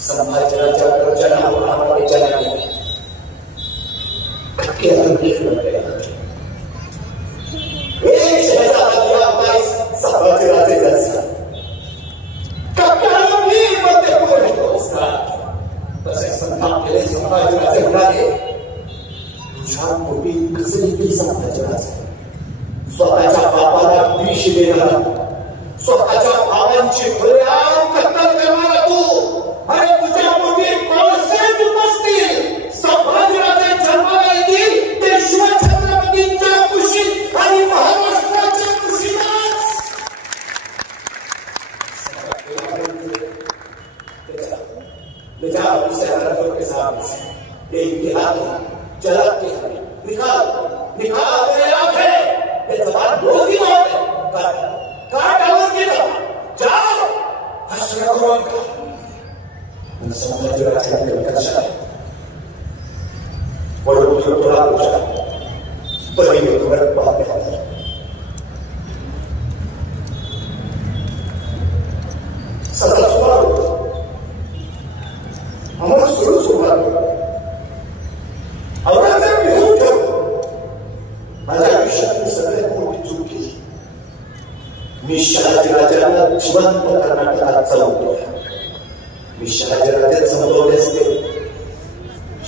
संभाजीराजा गर्जना हमारे चलाने में एक शहजादा दिया बाईस संभाजीराजे जैसा कप्तान भी मध्य पूर्ण उसका तसे संताप केले संभाजीराजे म्हणाले तुझ्या पोटी कसली ती संभाजीराजे स्वतःच्या बापाला विष देणारा स्वतःच्या भावांची खुलेआम कत्तल करणारा तू आणि तुझ्या पोटी कोळसे उपसतील. संभाजीराजे जन्माला येतील ते शिवछत्रपतींच्या कुशीत आणि महाराष्ट्राच्या कुशीतच. जलाते हैं निकाल निकाल आंखें ये जबान बोलती बहुत है. काट डालो के जाओ हसना कौन का संभाजीराजे ने कहा बड़े बुजुर्ग थोड़ा पूछा बड़ी में तुम्हारे बात में आता सदा सुमार हमारा सुरू सुमार औरंगजेब घेऊन ठेवतो. माझ्या आयुष्यातली सगळ्यात मोठी चूक केली. मी शहाजीराजांना जिवंत कर्नाटकात चढवतो. मी शहाजीराजे संपवले असते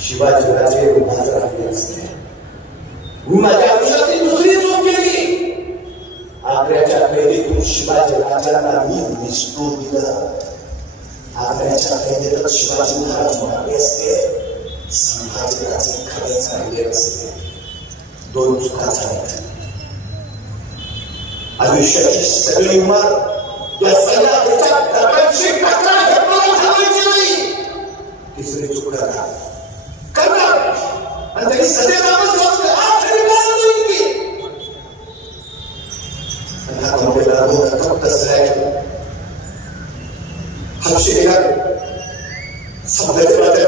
शिवाजीराजे माझं राहिले असते. मी माझ्या आयुष्यातली दुसरी चूक केली. आग्र्याच्या कैदेतून शिवाजीराजांना मी निसटून दिलं. आग्र्याच्या कैदेतच शिवाजी महाराज म्हणाले असते संभाजीराजे खरेच राहिले असते. दोन चुका झाल्या. आयुष्याची सगळी उमर या सह्याद्रीच्या ढगांशी टक्कर घेतलेली घालायची नाही. तिसरी चूक करणार आणि त्यांनी सदैव आखरी बात होईल आणि हा कंपनीला फक्त हर्षी गेला संभाजीराजे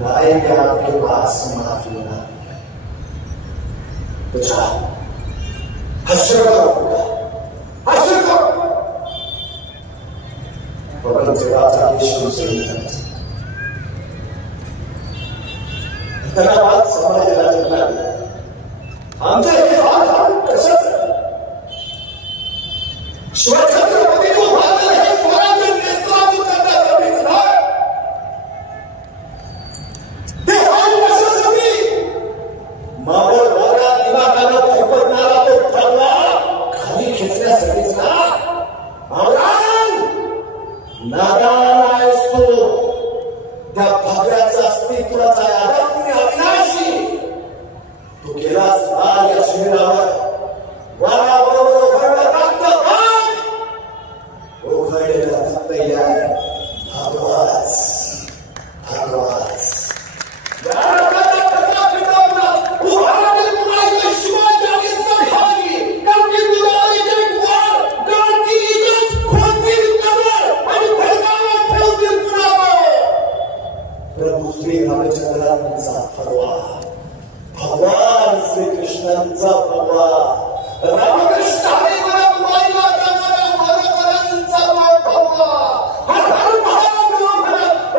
लाएंगे आपके पास माफी ना तो जाओ हश्र करो हश्र करो परम सेवाचा यीशु से धन्यवाद समाजाला जगणार आमचे हे हाल कशाचे शिवछत्रपती भारत हे स्वराज्य नेस्तराबूत करण्यासाठीच नाही ते हाल कशासाठी मावळ वारा दिमागाला फुकटणारा तो भगवा खाली खेचण्यासाठीच ना नादान आहेस तू त्या भगव्याचा अस्तित्वाचा अदम्य अविनाशी तू गेलास लाल या शिबिरावर वाराबरोबर उघडलं रक्त उघडलेलं रक्त आहे भगवाच भगवाच प्रभू श्री रामचंद्रांचा भगवा भगवान श्री कृष्णांचा भगवा रामकृष्ण हरी मला भगवानांचा भगवा हर हर महादेव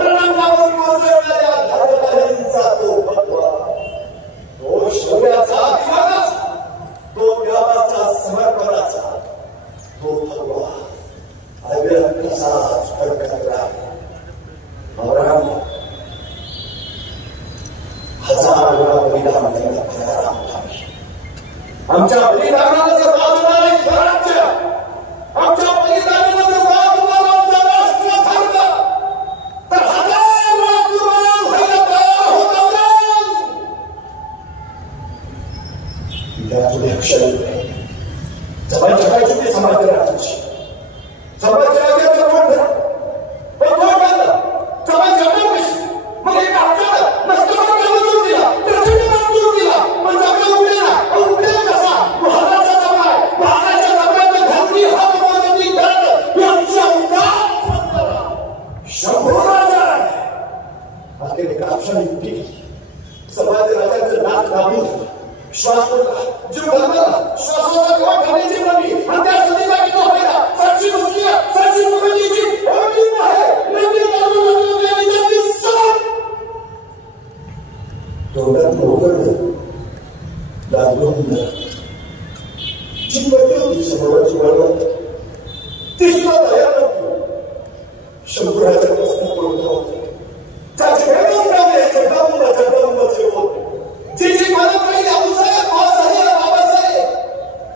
रंगावर कोसळलेल्या धर्मधाऱ्यांचा तो भगवा तो शौर्याचा अभिमानाचा तो देवाचा समर्पणाचा तो भगवा अविरत तसाच फडकत राहिला हजार वेळा बलिदान द्यायला तयार आहोत आमच्या बलिदानाला जर वाजवणार आहे स्वराज्य आमच्या बलिदानाला जर वाजवणार आमचा राष्ट्र धर्म तर हजार वेळा कुर्बान व्हायला तयार होत तुझे अक्षर जगायची ते समाज राहायची समाज जगायचं कोण समाज राजांचं नाक दाबून श्वास जीव घालवला श्वासाचा किंवा खाण्याची नवी आणि त्या सदीचा किंवा व्हायला साक्षी मुस्लिम साक्षी मुखर्जीची ओळखीव आहे नवी तोंडात उघडलं लागून चिंबली होती समोरच वळवत ती सुद्धा तयार नव्हती शंभराच्या प्रश्न पडत होते त्याचे जी जी मदत राहिली आऊसाहेब बाबासाहेब बाबासाहेब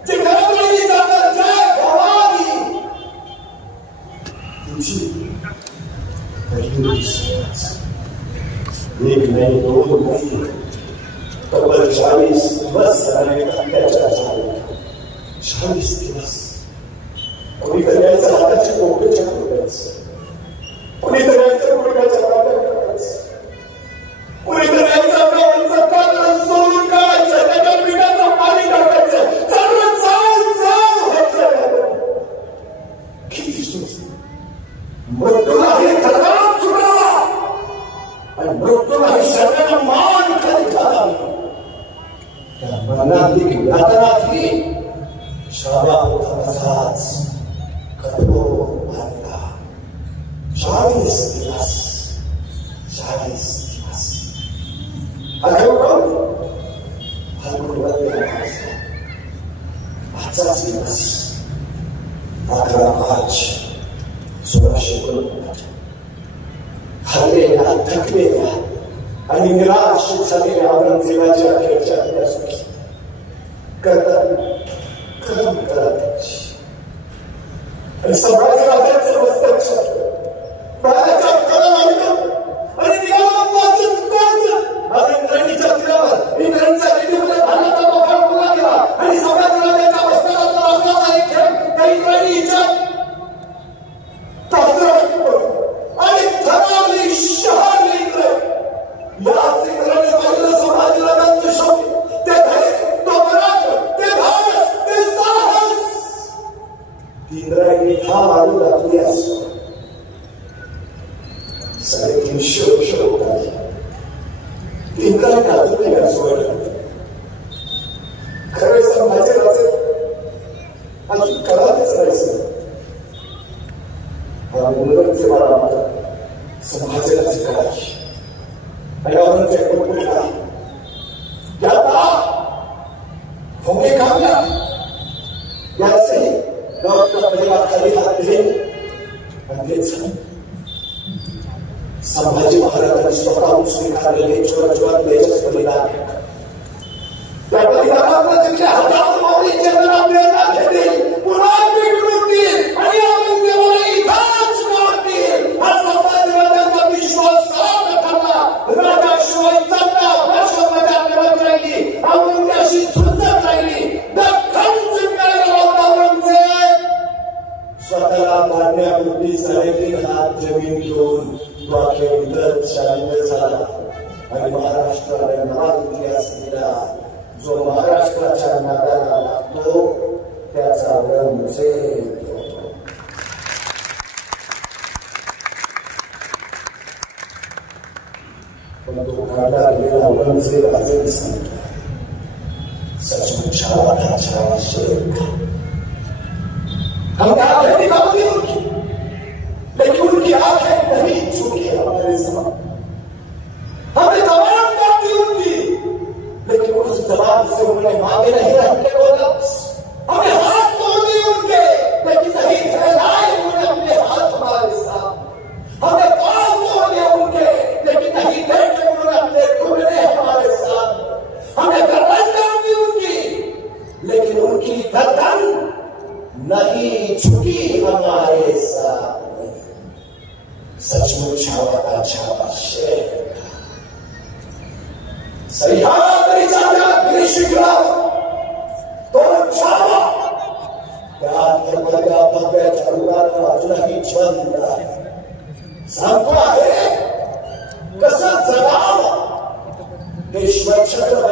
जी घरात राहिली जातात जय भवानी दिवशी एक नाही दोन नाही तब्बल 40 दिवस आणि त्याच्या झाले 40 दिवस कोणीतरी यायचं हाताची कोपऱ्याच्या करायचं कोणीतरी यायचं गुडघ्याच्या काट्या करायचं कोणीतरी यायचं आपल्या कागद सोडून काढायचं त्याच्यात मिठाचं पाणी टाकायचं चालून जाऊ व्हायचं किती सुचलं मृत्यूला हे थरकाप सुटावा आणि मृत्यूला हे शरीराला मान खाली घालावी त्या मनातली यातनातली शाळा होता तसाच कठोर भारता 40 दिवस 40 दिवस आजचाच दिवस 11 मार्च 1619 हरलेल्या थकलेल्या आणि निराश झालेल्या औरंगजेबाच्या अखेरच्या अभ्यासाची कदम करायची आणि सम्राट राजाचं मस्तक छाटलं बाळाच्या कदम ऐकलं आणि निघाला वाचत आणि इंद्रायणीच्या तीरावर इंद्रायणीच्या रेल्वेमध्ये भालाचा मोठा पुन्हा गेला आणि सम्राट राजाच्या मस्तकाचा रक्ताचा एक थेंब त्या इंद्रायणीच्या ताकदीवर पडला आणि थरारली शहारली इंद्रायणी याच इंद्रायणी पाहिलं सम्राट राजांचं शौर्य ते धैर्य तो पराक्रम ते धाडस ते साहस इंद्रायणी हा मारू लागली असो 350 वर्ष होत इंद्राने अजूनही असं खरे संभाजी राजे अजून कळालेच राहायचं. औरंगजेब मात्र संभाजीराजे कळाली आणि औरंगजेब पुढे त्याला भूमी काढला याचही गावातल्या परिवाराखाली हात दिले आणि तेच संभाजी महाराजांनी स्वतःहून स्वीकारलेले छोट तेजस बलिदान. त्या बलिदानात तिच्या हातावर माऊलीचे नाव प्रेरणा घेतली, पुन्हा भेटतील आणि औरंगजेबाला इथंच मारतील हा संभाजीराजांचा विश्वास सार्थ ठरला. राजाशिवाय चांगला वर्षभर आपल्याला राहिली, औरंगजेबाशी झुंजत राहिली. दख्खन जिंकायला होता औरंगजेब. स्वतःला मारण्यापूर्वी 3.5 हात जमीन घेऊन वाक्यविधत शांत झाला आणि महाराष्ट्राला नवा इतिहास दिला. जो महाराष्ट्राच्या नादाला लागतो त्याचा औरंगजेब होतो. पण तो काढला गेलेला औरंगजेब आजही सांगतो, सचमुच छावा था छावा शेर था. हम आंखें निकाली उनकी, लेकिन उनकी आंखें नहीं झुकी हमारे साथ. हमने जबान काटी उनकी, लेकिन उस जबान से उन्होंने मांगे नहीं रहते वो लफ्ज. हमने हाथ तोड़े उनके, लेकिन नहीं फैलाए उन्होंने अपने हाथ हमारे साथ. हमने पांव तोड़े उनके, लेकिन नहीं बैठे उन्होंने अपने घुटने हमारे साथ. हमने गर्दन काटी उनकी, लेकिन उनकी गर्दन नहीं झुकी हमारे साथ. सचमुच छावा छावा शेर था. सह्याद्रीच्या गिरी शिखरावर तो छावा त्या भगव्या भगव्याच्या रुगानं अजूनही जिवंत आहे. सांगतो आहे कसं जगावं. ईश्वर छत्र